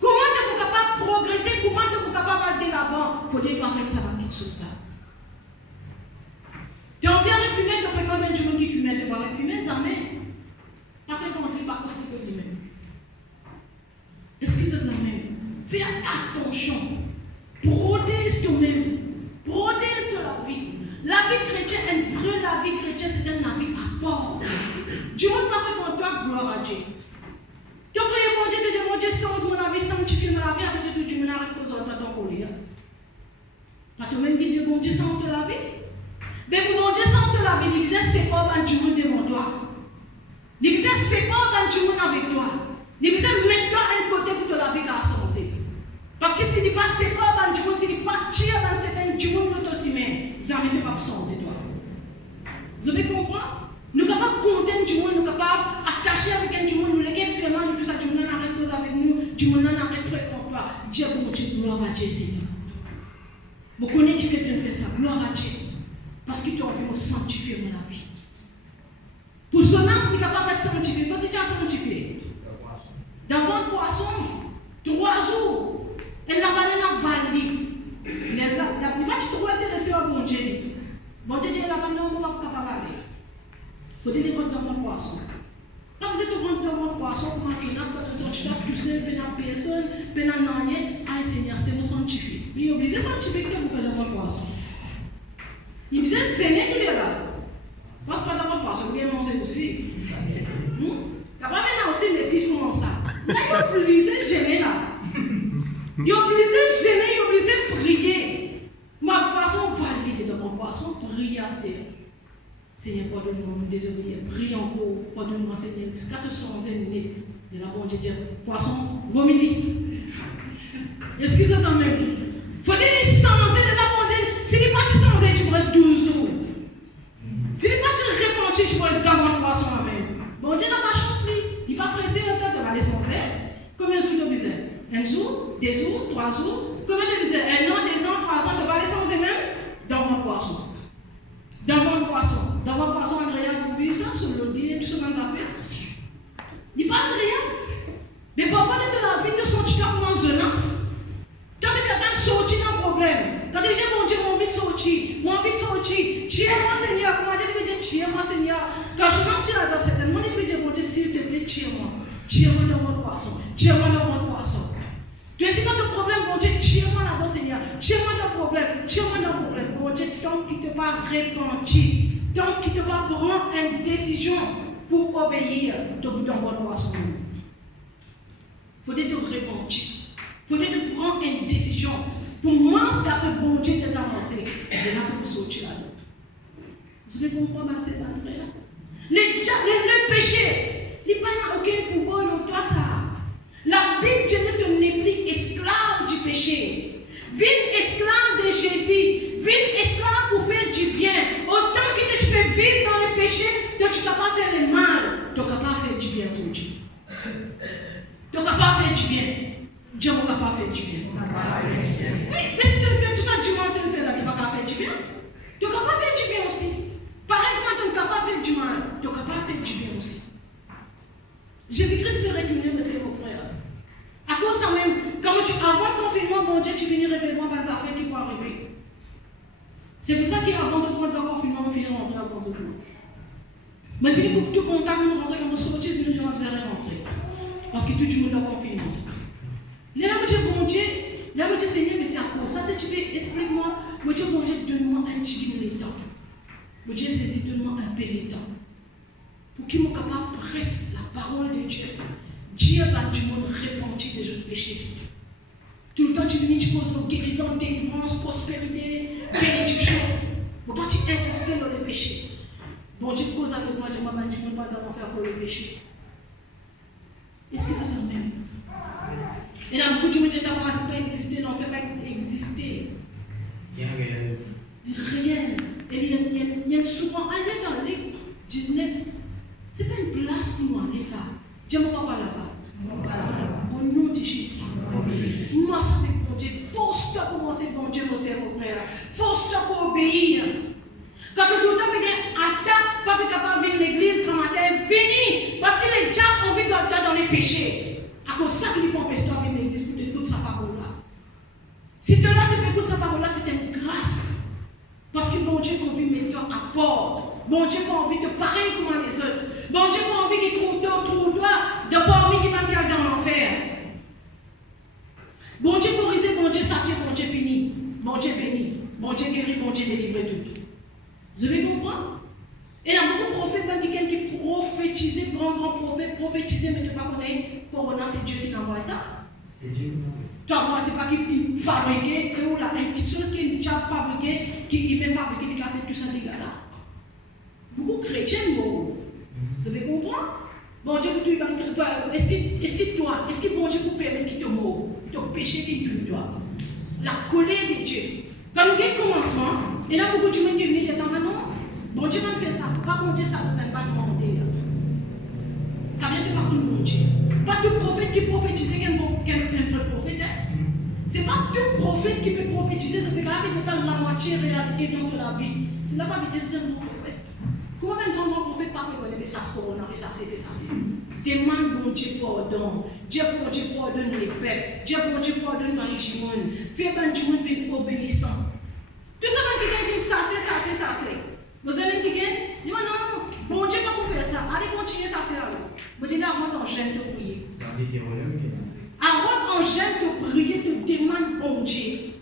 Comment tu es capable de progresser? Comment tu es capable d'aller l'avant? Il faut dire que ça va quelque chose. Tu as envie de fumer, tu peux connaître du monde qui fume, tu vas fumer, ça met. Après, quand tu pas possible de lui-même. Excuse-moi même. Fais attention. Protège toi-même. Protège la vie. La vie chrétienne, la vie chrétienne, c'est un vie à part. Dieu ne pas fait contre toi, gloire à Dieu. Tu as prié pour Dieu, tu dis, mon Dieu, change mon vie, sanctifie mon vie, après tout, tu me l'as reposé dans ton collier. Pas toi-même qui dis, mon Dieu, change la vie. Mais pour mon Dieu, change la vie, il disait, c'est pas un Dieu devant toi. Il disait, c'est pas un Dieu avec toi. Il disait, mets-toi à un côté pour la vie qui a changé. Parce que s'il n'est pas séparé dans du monde, s'il n'est pas tiré dans certains du monde, nous aussi, mais ça ne va pas changer toi. Vous avez compris? Nous sommes capables de compter du monde, nous sommes capables d'attacher avec un du monde, nous sommes vraiment de tout ça, du monde arrête cause avec nous, du monde arrête fréquent toi. Dieu pour Dieu, gloire à Dieu, Seigneur. Vous connaissez qui fait que fait ça, gloire à Dieu. Parce qu'il t'a envie de sanctifier mon vie. Pour ce moment, c'est capable d'être sanctifié. Quand tu es sanctifié, dans votre poisson, 3 jours. Elle n'a pas validé. Mais la plupart du temps, elle est intéressée au bon Dieu. Bon Dieu, elle n'a pas capable de il faut dire dans mon poisson. Quand vous êtes au dans mon poisson, quand tu fais pousser, tu n'as personne, tu n'as rien, ah Seigneur, c'est mon sanctifié. Il est obligé de sanctifier que vous faites dans mon poisson. Il est obligé de s'aimer tous les là. Parce que dans mon poisson, vous bien manger aussi. Tu n'as pas maintenant aussi, mais si je commence ça. Là, il est obligé de gêner là. Il est obligé de gêner, il est obligé de prier. Ma poisson valide dans mon poisson, prier à Seigneur, pardonne-moi, désolé, prie encore, pardonne-moi, Seigneur, 400 années de la bonne Dieu, poisson, vomili. Excusez-moi quand même. Il faut dire 100 années de la bonne Dieu. Si les parties sont tu me restes 12 jours. Si les parties répandues, tu me restes 40 poissons à même. Bon Dieu n'a pas chance, il n'est pas pressé le temps de aller sans faire. Combien de jours de besoin? 1 jour, 2 jours, 3 jours. Combien de besoin? 1 an, 2 ans, 3 ans, de aller sans même dans mon poisson. Dans mon poisson. Dans mon poisson agréable, oui, ça, sur le dit, tout ce qu'on a fait. Il n'est pas agréable. Mais parfois, dans la vie de son tuteur comme en zonance, quand tu viens sortir d'un problème, quand tu dis, mon Dieu, mon envie sortir, tire-moi, Seigneur, comment tu veux dire, tire-moi, Seigneur. Quand je pense là dans cette monde, je vais dire, mon Dieu, s'il te plaît, tire-moi dans mon poisson, tire-moi dans mon poisson. Tu es si dans le problème, mon Dieu, tire-moi là-dedans, Seigneur, tire-moi dans le problème, mon Dieu, tant qu'il ne t'a pas repenti. Donc, tu dois prendre une décision pour obéir dans votre poisson. Il faut te répondre. Il faut te prendre une décision pour manger d'après bon Dieu de t'avancer. Et là, tu peux sortir là-dedans. Vous avez compris, ma frère? Le péché, il n'y a aucun pouvoir dans toi, ça. La Bible dit que tu n'es plus esclave du péché. Vive esclave de Jésus. Vive esclave pour faire du bien. Autant que tu peux vivre dans le péché, donc tu ne peux pas faire le mal. Tu ne peux pas faire du bien pour Dieu. Tu ne peux pas faire du bien. Dieu ne peut pas faire du bien. Oui, mais si tu fais tout ça, Dieu ne fait là, tu ne peux pas faire du bien. Tu ne peux pas faire du bien aussi. Pareillement, tu ne peux pas faire du mal. Tu ne peux pas faire du bien aussi. Jésus-Christ peut retourner, mais c'est mon frère. À cause ça même, quand tu avant le confinement, mon Dieu, tu finis réveillement dans les affaires qui vont arriver. C'est pour ça qu'avant de prendre le confinement, on finit rentrer avant de tout. Mais il finit tout content, on rentre comme on sortit, sinon on va rentrer. Parce que tout le monde est confinement. Il est là, bon Dieu, là, mon Dieu, Seigneur, mais c'est à cause ça que tu peux explique-moi. Mon Dieu, donne-moi un petit peu de temps. Mon Dieu, saisis, donne-moi un peu de temps. Pour qu'il soit capable de presser la parole de Dieu. Dieu va du monde repentir des autres péchés. Tout le temps, tu viens, tu causes nos guérisons, délivrance, prospérité, bénédiction. Il ne faut pas insister dans les péchés. Bon Dieu, cause avec moi, je m'en vais, je ne vais pas faire pour le péché. Est-ce que ça t'en même? Et là, beaucoup de monde, Dieu t'a pas existé, non, fait pas exister. Réel. Et il y a souvent, allez dans le livre 19, ce n'est pas une place pour moi, aller ça. Dieu ne va pas là-bas. Au nom de Jésus. Moi, ça fait bon Dieu. Force-toi pour commencer, bon Dieu, mon frère. Force-toi pour obéir. Quand tout le temps, il y a un attaque, pas capable de venir à l'église, grand matin, fini. Parce que les diables ont envie de toi dans les péchés. À cause de ça, il faut empêcher toi de venir à l'église pour écouter sa parole-là. Si tu écoutes sa parole-là, c'est une grâce. Parce que bon Dieu a envie de mettre toi à porte. Bon Dieu a envie de pareil comme les autres. Bon Dieu a envie qu'il trouve toi, de pas envie qu'il va aller dans l'enfer. Bon Dieu corrige, bon Dieu satisfait, bon Dieu béni. Bon Dieu béni. Bon Dieu guérit, bon Dieu délivre tout. Vous avez compris? Et il y a beaucoup de prophètes qui prophétisaient, grand prophète, prophétisaient, mais tu ne pas connaître Corona, c'est Dieu qui t'envoie ça. C'est Dieu qui t'envoie ça. Toi, c'est pas qui fabriquait, ou là, quelque chose qui est déjà fabriqué, qui est même fabriqué, qui a fait tout ça, les gars là. Beaucoup de chrétiens, vous avez compris? Bon Dieu, est-ce que bon Dieu vous permet qu'il te mord, ton péché qui te doit? La colère de Dieu. Quand nous avons un commencement, il y a beaucoup de monde qui viennent dire non, bon Dieu va faire ça, pas bon Dieu, ça ne va pas demander. Ça vient de pas tout le monde. Pas tout prophète qui prophétise qu'un vrai prophète. Ce n'est pas tout prophète qui peut prophétiser, c'est la moitié réalité dans la vie. C'est la vérité, c'est un bon prophète. Comment un grand prophète pas reconnaître ça, ce qu'on a, ça, c'est ça, c'est. Demande bon Dieu pardon. Dieu pardonne les peuples. Dieu pardonne dans les gens. Fais ben du monde venir obéissant. Tout ça, qui dit ça, c'est. Vous allez dire, non, bon Dieu pas pour faire ça. Allez continuer ça, c'est. Vous dites, avant en gêne de prier. Avant en gêne de prier, te demande bon Dieu.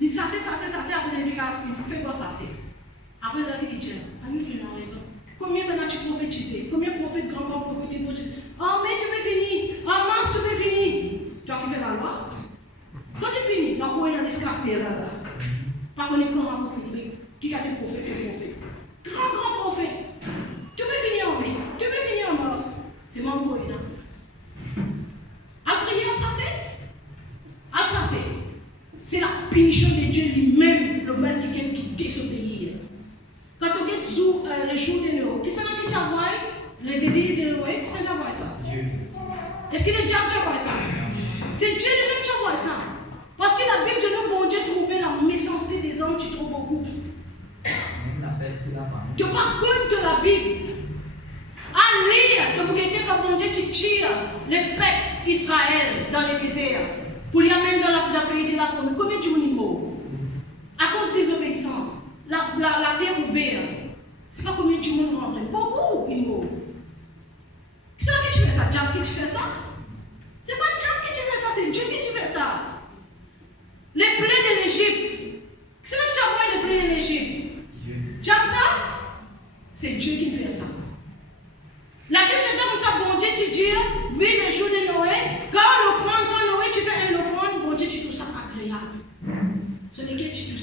Dis ça, c'est, après l'éducation, fais quoi ça, c'est. Après la vie de Dieu, ami, tu as raison. Combien maintenant tu prophétises? Combien de prophètes, grand prophètes, oh, mais tu peux finir. Oh, mince, tu peux finir. Tu as fait la loi. Quand tu finis, tu as couru dans l'escalier là-bas. Pas connaître comment prophète. Qui a été prophète? Grand prophète. Tu peux finir en mai. Tu peux finir en mars. C'est mon mot, là. Après, c'est la punition de Dieu lui-même, le mal qui désobéit. Quand on regarde sur le jour de Noé, qui c'est là qui t'envoie les délices de Noé? Qui c'est qui envoie ça? Dieu. Est-ce que le diable t'envoie ça? C'est Dieu lui-même qui envoie ça. Parce que la Bible dit que bon Dieu trouvait la méchanceté des hommes, tu trouves beaucoup. La peste et la faim. Tu n'as pas compte de la Bible. À lire, tu peux regarder comme bon Dieu tu tire les peuples Israël dans le désert pour les amener dans le pays de la promesse. Combien tu m'en morts? À cause de désobéissance. La terre ouverte. Ce n'est pas combien tu m'en rentré. Beaucoup ils morts. Qui c'est qui fait ça? Diable qui fait ça? Ce n'est pas Diable qui fait ça, c'est Dieu qui fait ça. Les plaies de l'Égypte. C'est là que tu envoies les plaies de l'Égypte. Diable ça? C'est Dieu qui fait ça. La Bible te dit comme ça, bon Dieu, tu dis, oui, le jour de Noé, quand Noé, tu fais un offrande, bon Dieu, tu trouves ça agréable. Ce n'est que tu touches.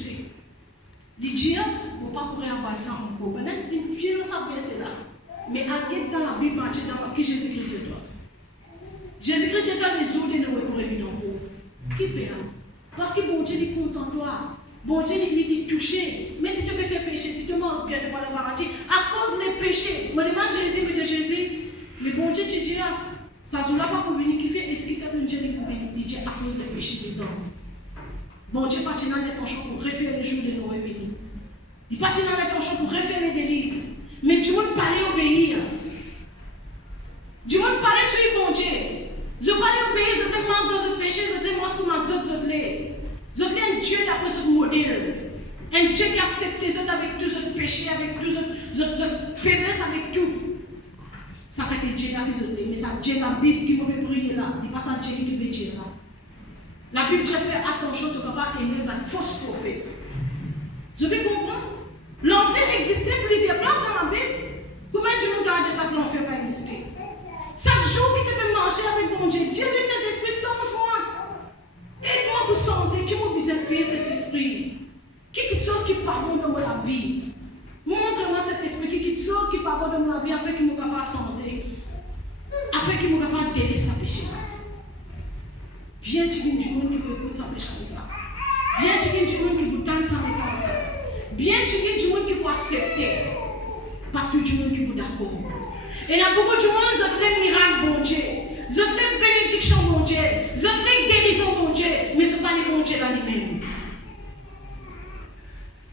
Les dieux, il ne faut pas courir en ça encore. Maintenant, une violence à verser là. Mais regarde dans la Bible, dans qui Jésus-Christ est toi. Jésus-Christ est dans les jours de Noé pour évident pour. Qui fait? Parce que bon Dieu est content de toi. Bon Dieu est touché. Mais si tu peux faire pécher, si tu manges bien de pas le paradis, à cause des péchés, je demande Jésus, me dit Jésus, mais bon Dieu, tu dis, ça ne pas pour venir qui fait, est-ce qu'il t'a donné Dieu pour venir? Il dit à cause des péchés des hommes. Bon Dieu, pas dans les penchants pour refaire les jours de Noé béni. Il pas dans les penchants pour refaire les délices. Mais tu veux pas aller obéir. Tu veux pas aller suivre bon Dieu. Je veux pas aller obéir, je te mange dans le péché, je te mange comme un autre lait. Je te un Dieu d'après ce modèle. Un Dieu qui accepte les autres avec tous les péchés, avec tous les faiblesses, avec tout. Ça va être Dieu là, mais ça Dieu la Bible qui me fait prier là. Il n'est pas ça Dieu qui te veut dire là. La Bible dit fait attention de ne pas aimer un faux prophète. Vous avez compris? L'enfer existait plusieurs places dans la Bible. Comment tu me gardes que l'enfer va exister? Chaque jour que tu peux manger avec mon Dieu, Dieu le Saint-Esprit change-moi. Aide-moi pour changer, qui m'a besoin de faire cet esprit. Quelque chose qui pardonne de la vie. Montre-moi cet esprit, quelque chose qui pardonne de la vie afin qu'il me capable de changer. Afin qu'il me capable de délaisser sa péché. Viens, tu viens du monde qui peut écouter sa péché. Viens, tu viens du monde qui peut tendre sa message. Viens, tu viens du monde qui peut accepter. Pas tout du monde qui peut d'accord. Et il y a beaucoup de monde qui ont des miracles, bon Dieu. Ils ont des bénédictions, bon Dieu. Ils ont des guérisons, bon Dieu. Mais ce n'est pas les bon Dieu là lui-même.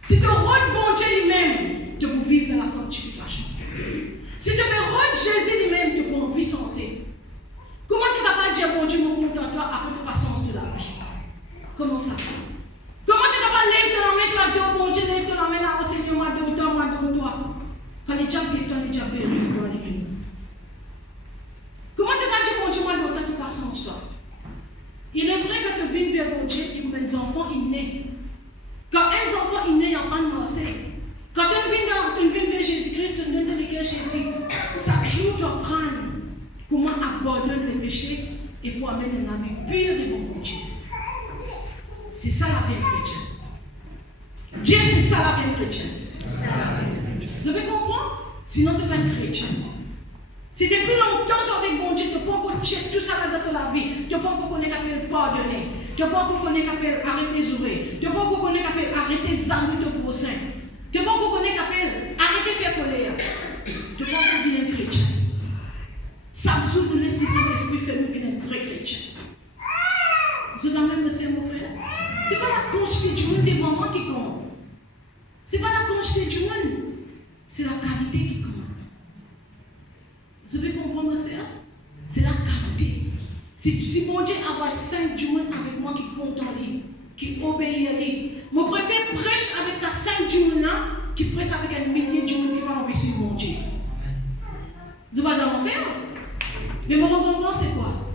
Si tu rôdes bon Dieu lui-même, tu peux vivre dans la sanctification. Si tu peux rôder Jésus lui-même, tu peux vivre sans lui. Comment tu ne vas pas dire bon Dieu, mon compte en toi après ta patience de la vie? Comment ça va? Comment tu ne vas pas lève ton main, toi, deux, bon Dieu, lève ton main là, au Seigneur, moi, deux, toi. Quand les diables viennent, les diables viennent, ils doivent aller venir. Comment tu vas dire bon Dieu, moi, deux, tu patience, toi? Il est vrai que tu vis vers bon Dieu, tu vois les enfants, ils naissent. Quand un enfant est né, il n'y a pas de marché. Quand tu viens vers Jésus-Christ, tu donnes le cœur Jésus. Chaque jour, tu apprends comment abandonner les péchés et pour amener la vie pure de mon Dieu. C'est ça la vie chrétienne. Dieu, c'est ça la vie chrétienne. Vous avez compris? Sinon, tu n'es pas un chrétien. Si depuis longtemps tu es avec mon Dieu, tu peux pas encore tout ça dans ta vie. Tu peux pas encore connaître qu'à pardonner. Tu peux pas encore connaître qu'à arrêter de jouer. Tu peux pas encore connaître qu'à arrêter de s'amuser au prochain. Tu peux pas encore connaître qu'à arrêter de faire colère. Tu peux pas encore devenir un chrétien. Chaque jour, nous laissons Saint-Esprit faire nous devenir un vrai chrétien. Vous êtes dans le même monsieur, mon frère? Ce n'est pas la quantité du monde des moments qui compte. Ce n'est pas la quantité du monde. C'est la qualité qui compte. Vous avez compris, monsieur? C'est la qualité. Si mon Dieu a 5 du monde avec moi qui compte en lui, qui obéit à lui, mon préfère prêche avec sa 5 du monde là, qui prêche avec un millier du monde qui va envie suivre mon Dieu. Vous allez dans l'enfer? Mais mon récompense, c'est quoi?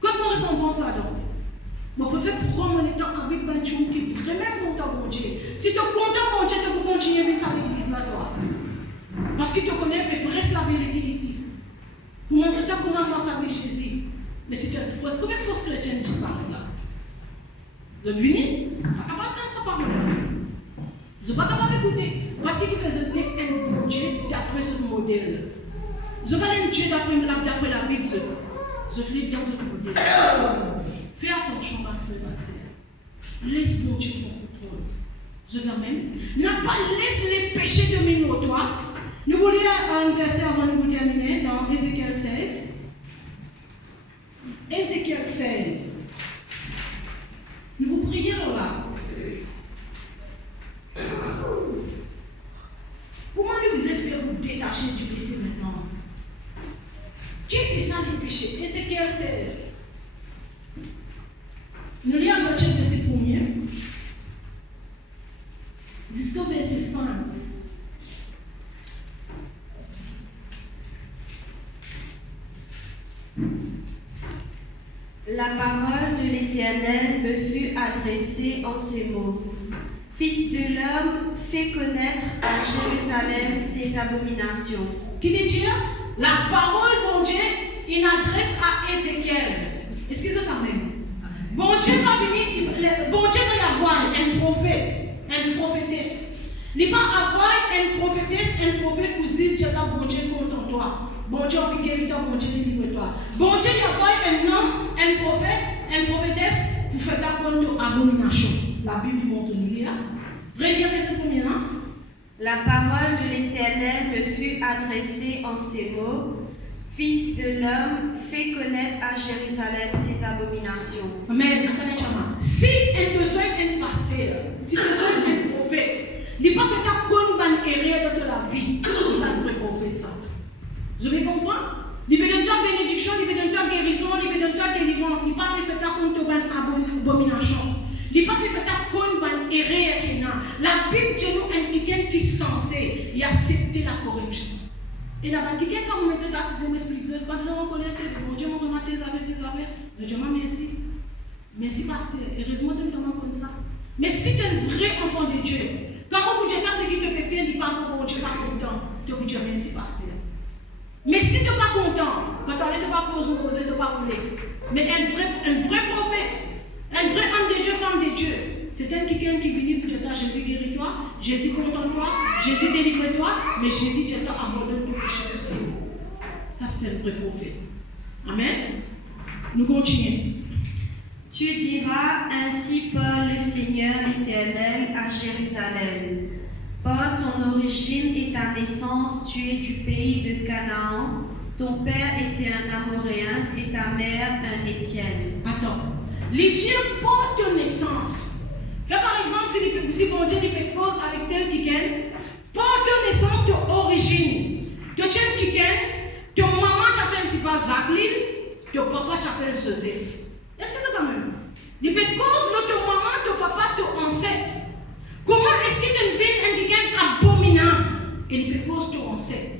Quand mon récompense là donc? Mon préfère prendre mon temps avec un du monde qui est vraiment content mon Dieu. Si tu es content mon Dieu, tu peux continuer à vivre ça à l'église là, toi. Parce que tu connais, mais reste la vérité ici. Pour montrer comment avancer avec Jésus. Mais c'est une fausse. Combien de fausses chrétiennes disparaissent là? Vous êtes venus? Vous n'êtes pas capable d'entendre sa parole. Vous n'êtes pas capable d'écouter. Parce qu'il peut donner un bon Dieu d'après ce modèle. Vous n'êtes pas un Dieu d'après la Bible. Vous êtes dans ce modèle. Fais attention à ce laisse mon Dieu ton contrôle. Je dis même. Ne pas laisser les péchés dominer toi. Nous voulons un verset avant de vous terminer dans Ézéchiel 16. Ézéchiel 16. Nous vous prions là. Comment nous vous êtes fait vous détacher du péché maintenant? Quittez ça du péché. Ézéchiel 16. Nous lisons votre verset premier. Jusqu'au verset 5. La parole de l'Éternel me fut adressée en ces mots. Fils de l'homme, fais connaître à Jérusalem ses abominations. Qui dit Dieu? La parole, bon Dieu, il adresse à Ézéchiel. Excusez-moi quand même. Bon Dieu va venir, bon Dieu va y avoir un prophète, une prophétesse. Il va avoir une prophétesse, un prophète pour dire Dieu t'a bon Dieu contre toi. Bon Dieu a guéri toi, bon Dieu délivre toi. Bon Dieu y a pas un homme, un prophète, une prophétesse pour faire ta contre abomination. La Bible montre nous lire. Relisez verset premier. La parole de l'Éternel me fut adressée en ces mots. Fils de l'homme, fais connaître à Jérusalem ses abominations. Amen. Attendez, si elle besoin d'un pasteur, si elle besoin d'un prophète, il n'est pas fait ta bonne erreur de la vie. Il n'est pas un vrai prophète ça. Vous avez compris? Il veut donner ta bénédiction, il veut donner ta guérison, il veut donner ta délivrance. Il n'est pas fait ta contre abomination. Il n'est pas fait ta contre erreur qui est là. La Bible de nous indique qui est censé y accepter la corruption. Et là, quelqu'un quand vous mettez ta système explique, pas besoin de connaître, bon Dieu m'a remonté tes affaires, Dieu m'a merci. Merci pasteur, heureusement de faire comme ça. Mais si tu es un vrai enfant de Dieu, comment vous dites ce qui te fait faire du pas pour Dieu, pas content, tu peux dire merci pasteur. Mais si tu n'es pas content, quand tu n'es pas poser, tu n'es pas voler. Mais un vrai prophète, un vrai homme de Dieu, femme de Dieu, c'est un quelqu'un qui vient pour dire Jésus guéris-toi, Jésus content-toi, Jésus délivre-toi, mais Jésus dit abandonne ton péché aussi. Ça c'est un vrai prophète. Amen. Nous continuons. Tu diras, ainsi parle le Seigneur l'Éternel à Jérusalem. Par ton origine et ta naissance, tu es du pays de Canaan. Ton père était un Amoréen et ta mère un Étienne. Attends. L'Étienne par ton naissance. Là, par exemple, si mon Dieu dit cause avec tel qui gagne, par ton naissance, ton origine, ton tien qui gagne, ton maman t'appelle si pas Jacqueline, ton papa t'appelle Joseph. Est-ce que c'est quand même? Il fait cause de ton maman, ton papa, ton ancêtre. Comment est-ce que tu es un quelqu'un abominable? Et il fait cause de ton ancêtre.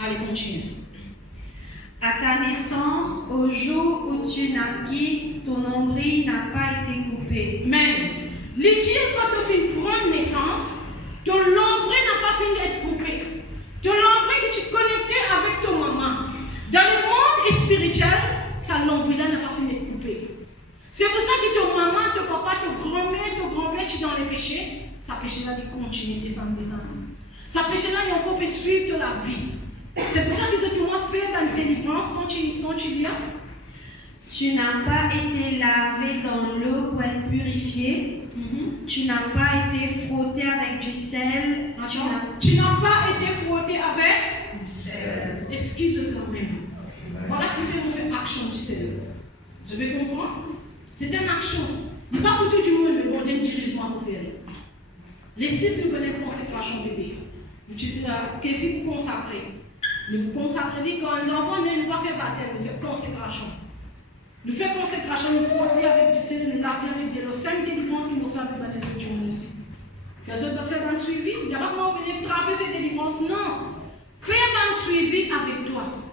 Allez, continue. À ta naissance, au jour où tu naquis, ton nombril n'a pas été coupé. Mais, l'Étienne, quand tu fais une grande naissance, ton nombril n'a pas fini d'être coupé. Ton nombril que tu connectais avec ton maman. Dans le monde spirituel, sa nombril n'a pas fini d'être coupé. C'est pour ça que ton maman, ton papa, ton grand-mère, tu es dans les péchés. Sa péché-là, il continue de descendre. Sa péché-là, il peut suivre de la vie. C'est pour ça que tout le monde fait une délivrance quand tu viens. Tu n'as pas été lavé dans l'eau pour être purifié. Tu n'as pas été frotté avec du sel. Tu n'as pas été frotté avec du sel. Excuse-moi quand même. Voilà qui fait une action du sel. Je vais comprendre. C'est une action. Il n'est pas pour tout le monde, mais bon, dirige-moi pour faire. Les 6 nous connaissent consécration bébé. Qu'est-ce que vous consacrez? Nous consacrons quand les enfants ne pas faire baptême, nous faisons consécration. Nous faisons consécration, nous frotter avec du sel, nous laver avec de l'eau. 5 délivrances qui nous font avec les autres jours aussi. Les autres doivent faire un suivi. Il n'y a pas comment venir travailler avec des délivrances. Non. Fais un suivi avec toi.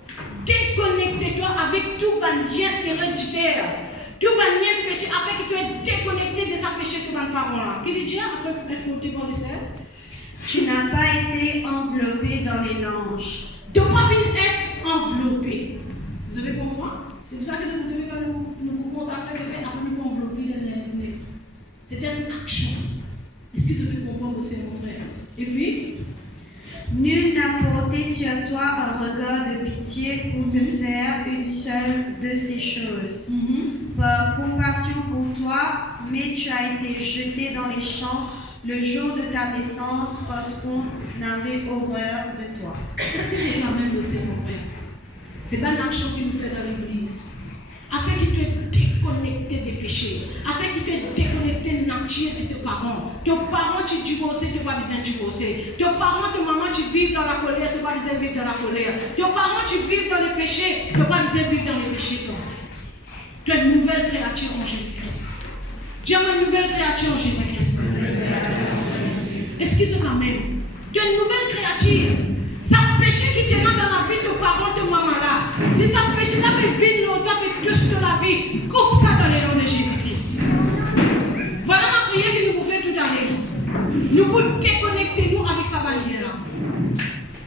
Déconnecte-toi avec tout lien héréditaire. Tout lien péché, afin que tu es déconnecté de sa péché que dans le parent-là. Qu'il dit après peut-être frotter par le sel. Tu n'as pas été enveloppé dans les langes. De ne pas être enveloppé. Vous avez compris? C'est pour ça que vous devez nous consacrer bébé après nous envelopper les linges. C'est une action. Est-ce que vous avez compris aussi, mon frère? Et puis, nul n'a porté sur toi un regard de pitié pour te faire une seule de ces choses. Par compassion pour toi, mais tu as été jeté dans les champs le jour de ta naissance parce qu'on avait horreur de toi. Est-ce que j'ai la même aussi, mon frère? C'est pas l'action que nous faisons dans l'église. Afin que tu es déconnecté des péchés. Afin que tu es déconnecté de nature de tes parents. Tes parents, tu divorces, tu n'as pas besoin de divorcer. Tes parents, tes mamans, tu vis dans la colère, tu n'as pas besoin de vivre dans la colère. Tes parents, tu vis dans les péchés, tu n'as pas besoin de vivre dans les péchés. Tu es une nouvelle créature en Jésus-Christ. Tu es une nouvelle créature en Jésus-Christ. Excuse-moi quand même. Tu es une nouvelle créature. Ça péché qui te rend dans la vie de tes parents, de maman là. Si ça péché là fait vivre longtemps avec tous de la vie, coupe ça dans le nom de Jésus-Christ. Voilà la prière que nous pouvons faire tout à l'heure. Nous pouvons déconnecter nous avec sa bannière là.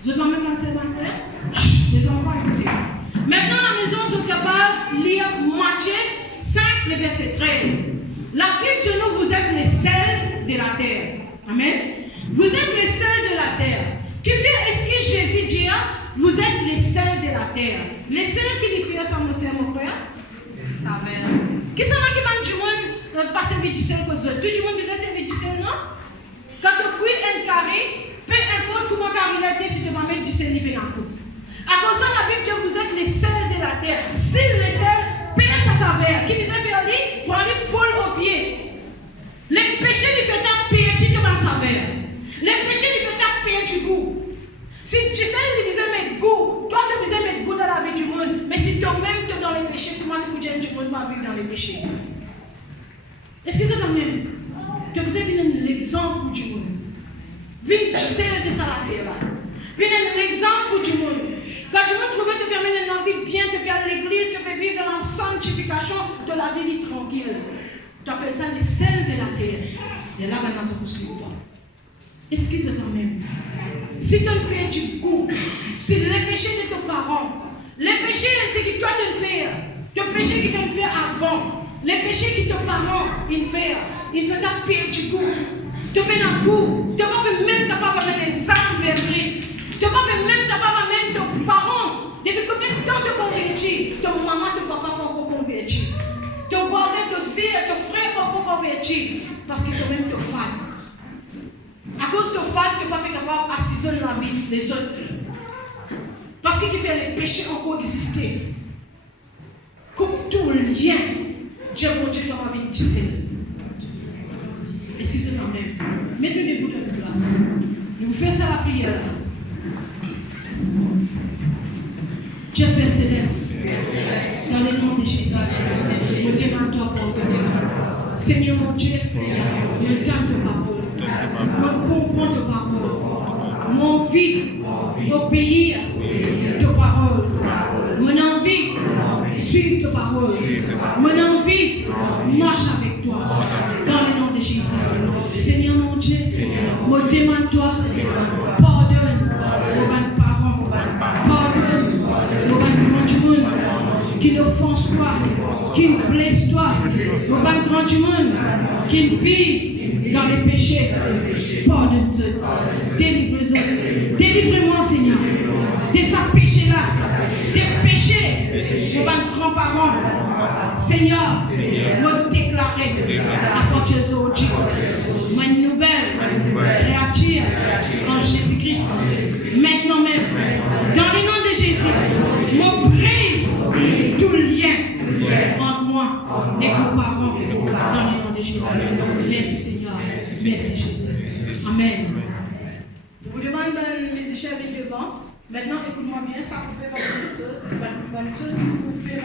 Vous êtes la même dans cette bannière? Les enfants, écoutez. Maintenant, la maison, vous êtes capable de lire Matthieu 5, le verset 13. La Bible dit nous, vous êtes les sels de la terre. Amen. Vous êtes les sels de la terre. Qui fait est-ce que Jésus dit, vous êtes les sels de la terre. Les sels qui lui fait ça, mon frère? Sa mère. Qui sont là qui m'a dit, moi, pas servir du sel que Dieu. Tout le monde disait servir du sel, non? Quand tu cuis un carré, peu importe comment carré a été, si tu vas mettre du sel, il va en coupe. À cause de la Bible, dit, vous êtes les sels de la terre. Si les sels pèsent sa saveur, qui disait, Péoli, pour aller foule au pied. Les péchés lui fait ta payer, tu te manges saveur. Les péchés lui fait ta payer du goût. Si tu sais, il disait mettre goût, toi tu disais mettre goût dans la vie du monde, mais si toi-même tu es dans les péchés, comment tu peux dire du monde va vivre dans les péchés? Est-ce que c'est quand même? Tu vous avez l'exemple du monde. Vive du sel de ça la terre là. Vive l'exemple du monde. Quand Dieu veut trouver, te permet de vivre bien, te permet l'église, te fait vivre dans la sanctification de la vie tranquille. Tu appelles ça les sels de la terre. Et là, maintenant, ça poursuit toi. Excuse-toi même. Si tu fais du goût, si les péchés de tes parents, les péchés, c'est que toi tu fais, les péchés qui t'ont fait avant, les péchés qui tes parents ils font, ils font ta pire du goût. Tu fais un goût, tu n'es même capable de mettre des âmes vers Christ. Tu n'es même capable de mettre tes parents. Depuis combien de temps tu convertis? Ton maman, ton papa pas encore converti. Ton voisin, ton sœur, ton frère pas encore converti. Parce qu'ils sont même tes fans. À cause de ton fan, tu n'es pas capable d'assister dans la vie des autres. Parce qu'il fait les péchés encore exister. Comme tout lien, Dieu mon Dieu fait ma vie difficile. Excusez-moi même. Mettez-vous dans une place. Et vous faites ça la prière. Dieu Père Céleste, dans le nom de Jésus, je demande toi pour te Seigneur mon Dieu, je donne ta parole. Je comprends ta parole. Mon vie d'obéir ta parole. Mon envie suivre ta parole. Mon envie marche avec toi. Dans le nom de Jésus. Seigneur mon Dieu, je demande toi, pardonne aux parents. Pardonne aux grands monde qui n'offensent toi, qui ne blessent toi. Aux grands monde qui vivent dans les péchés. Pardonne-eux. Délivre-eux. Délivre-moi, Seigneur, de ce péché-là. Des péchés aux grands-parents. Seigneur, me déclarer à partir d'aujourd'hui ma nouvelle créature en Jésus-Christ. Maintenant même, dans le nom de Jésus, me brise tout lien entre moi et vos parents. Dans le nom de Jésus. Merci Seigneur. Merci Jésus. Amen. Je vous demande de les échelles devant. Maintenant, écoute-moi bien, ça vous fait bonne chose. Bonne chose que vous pouvez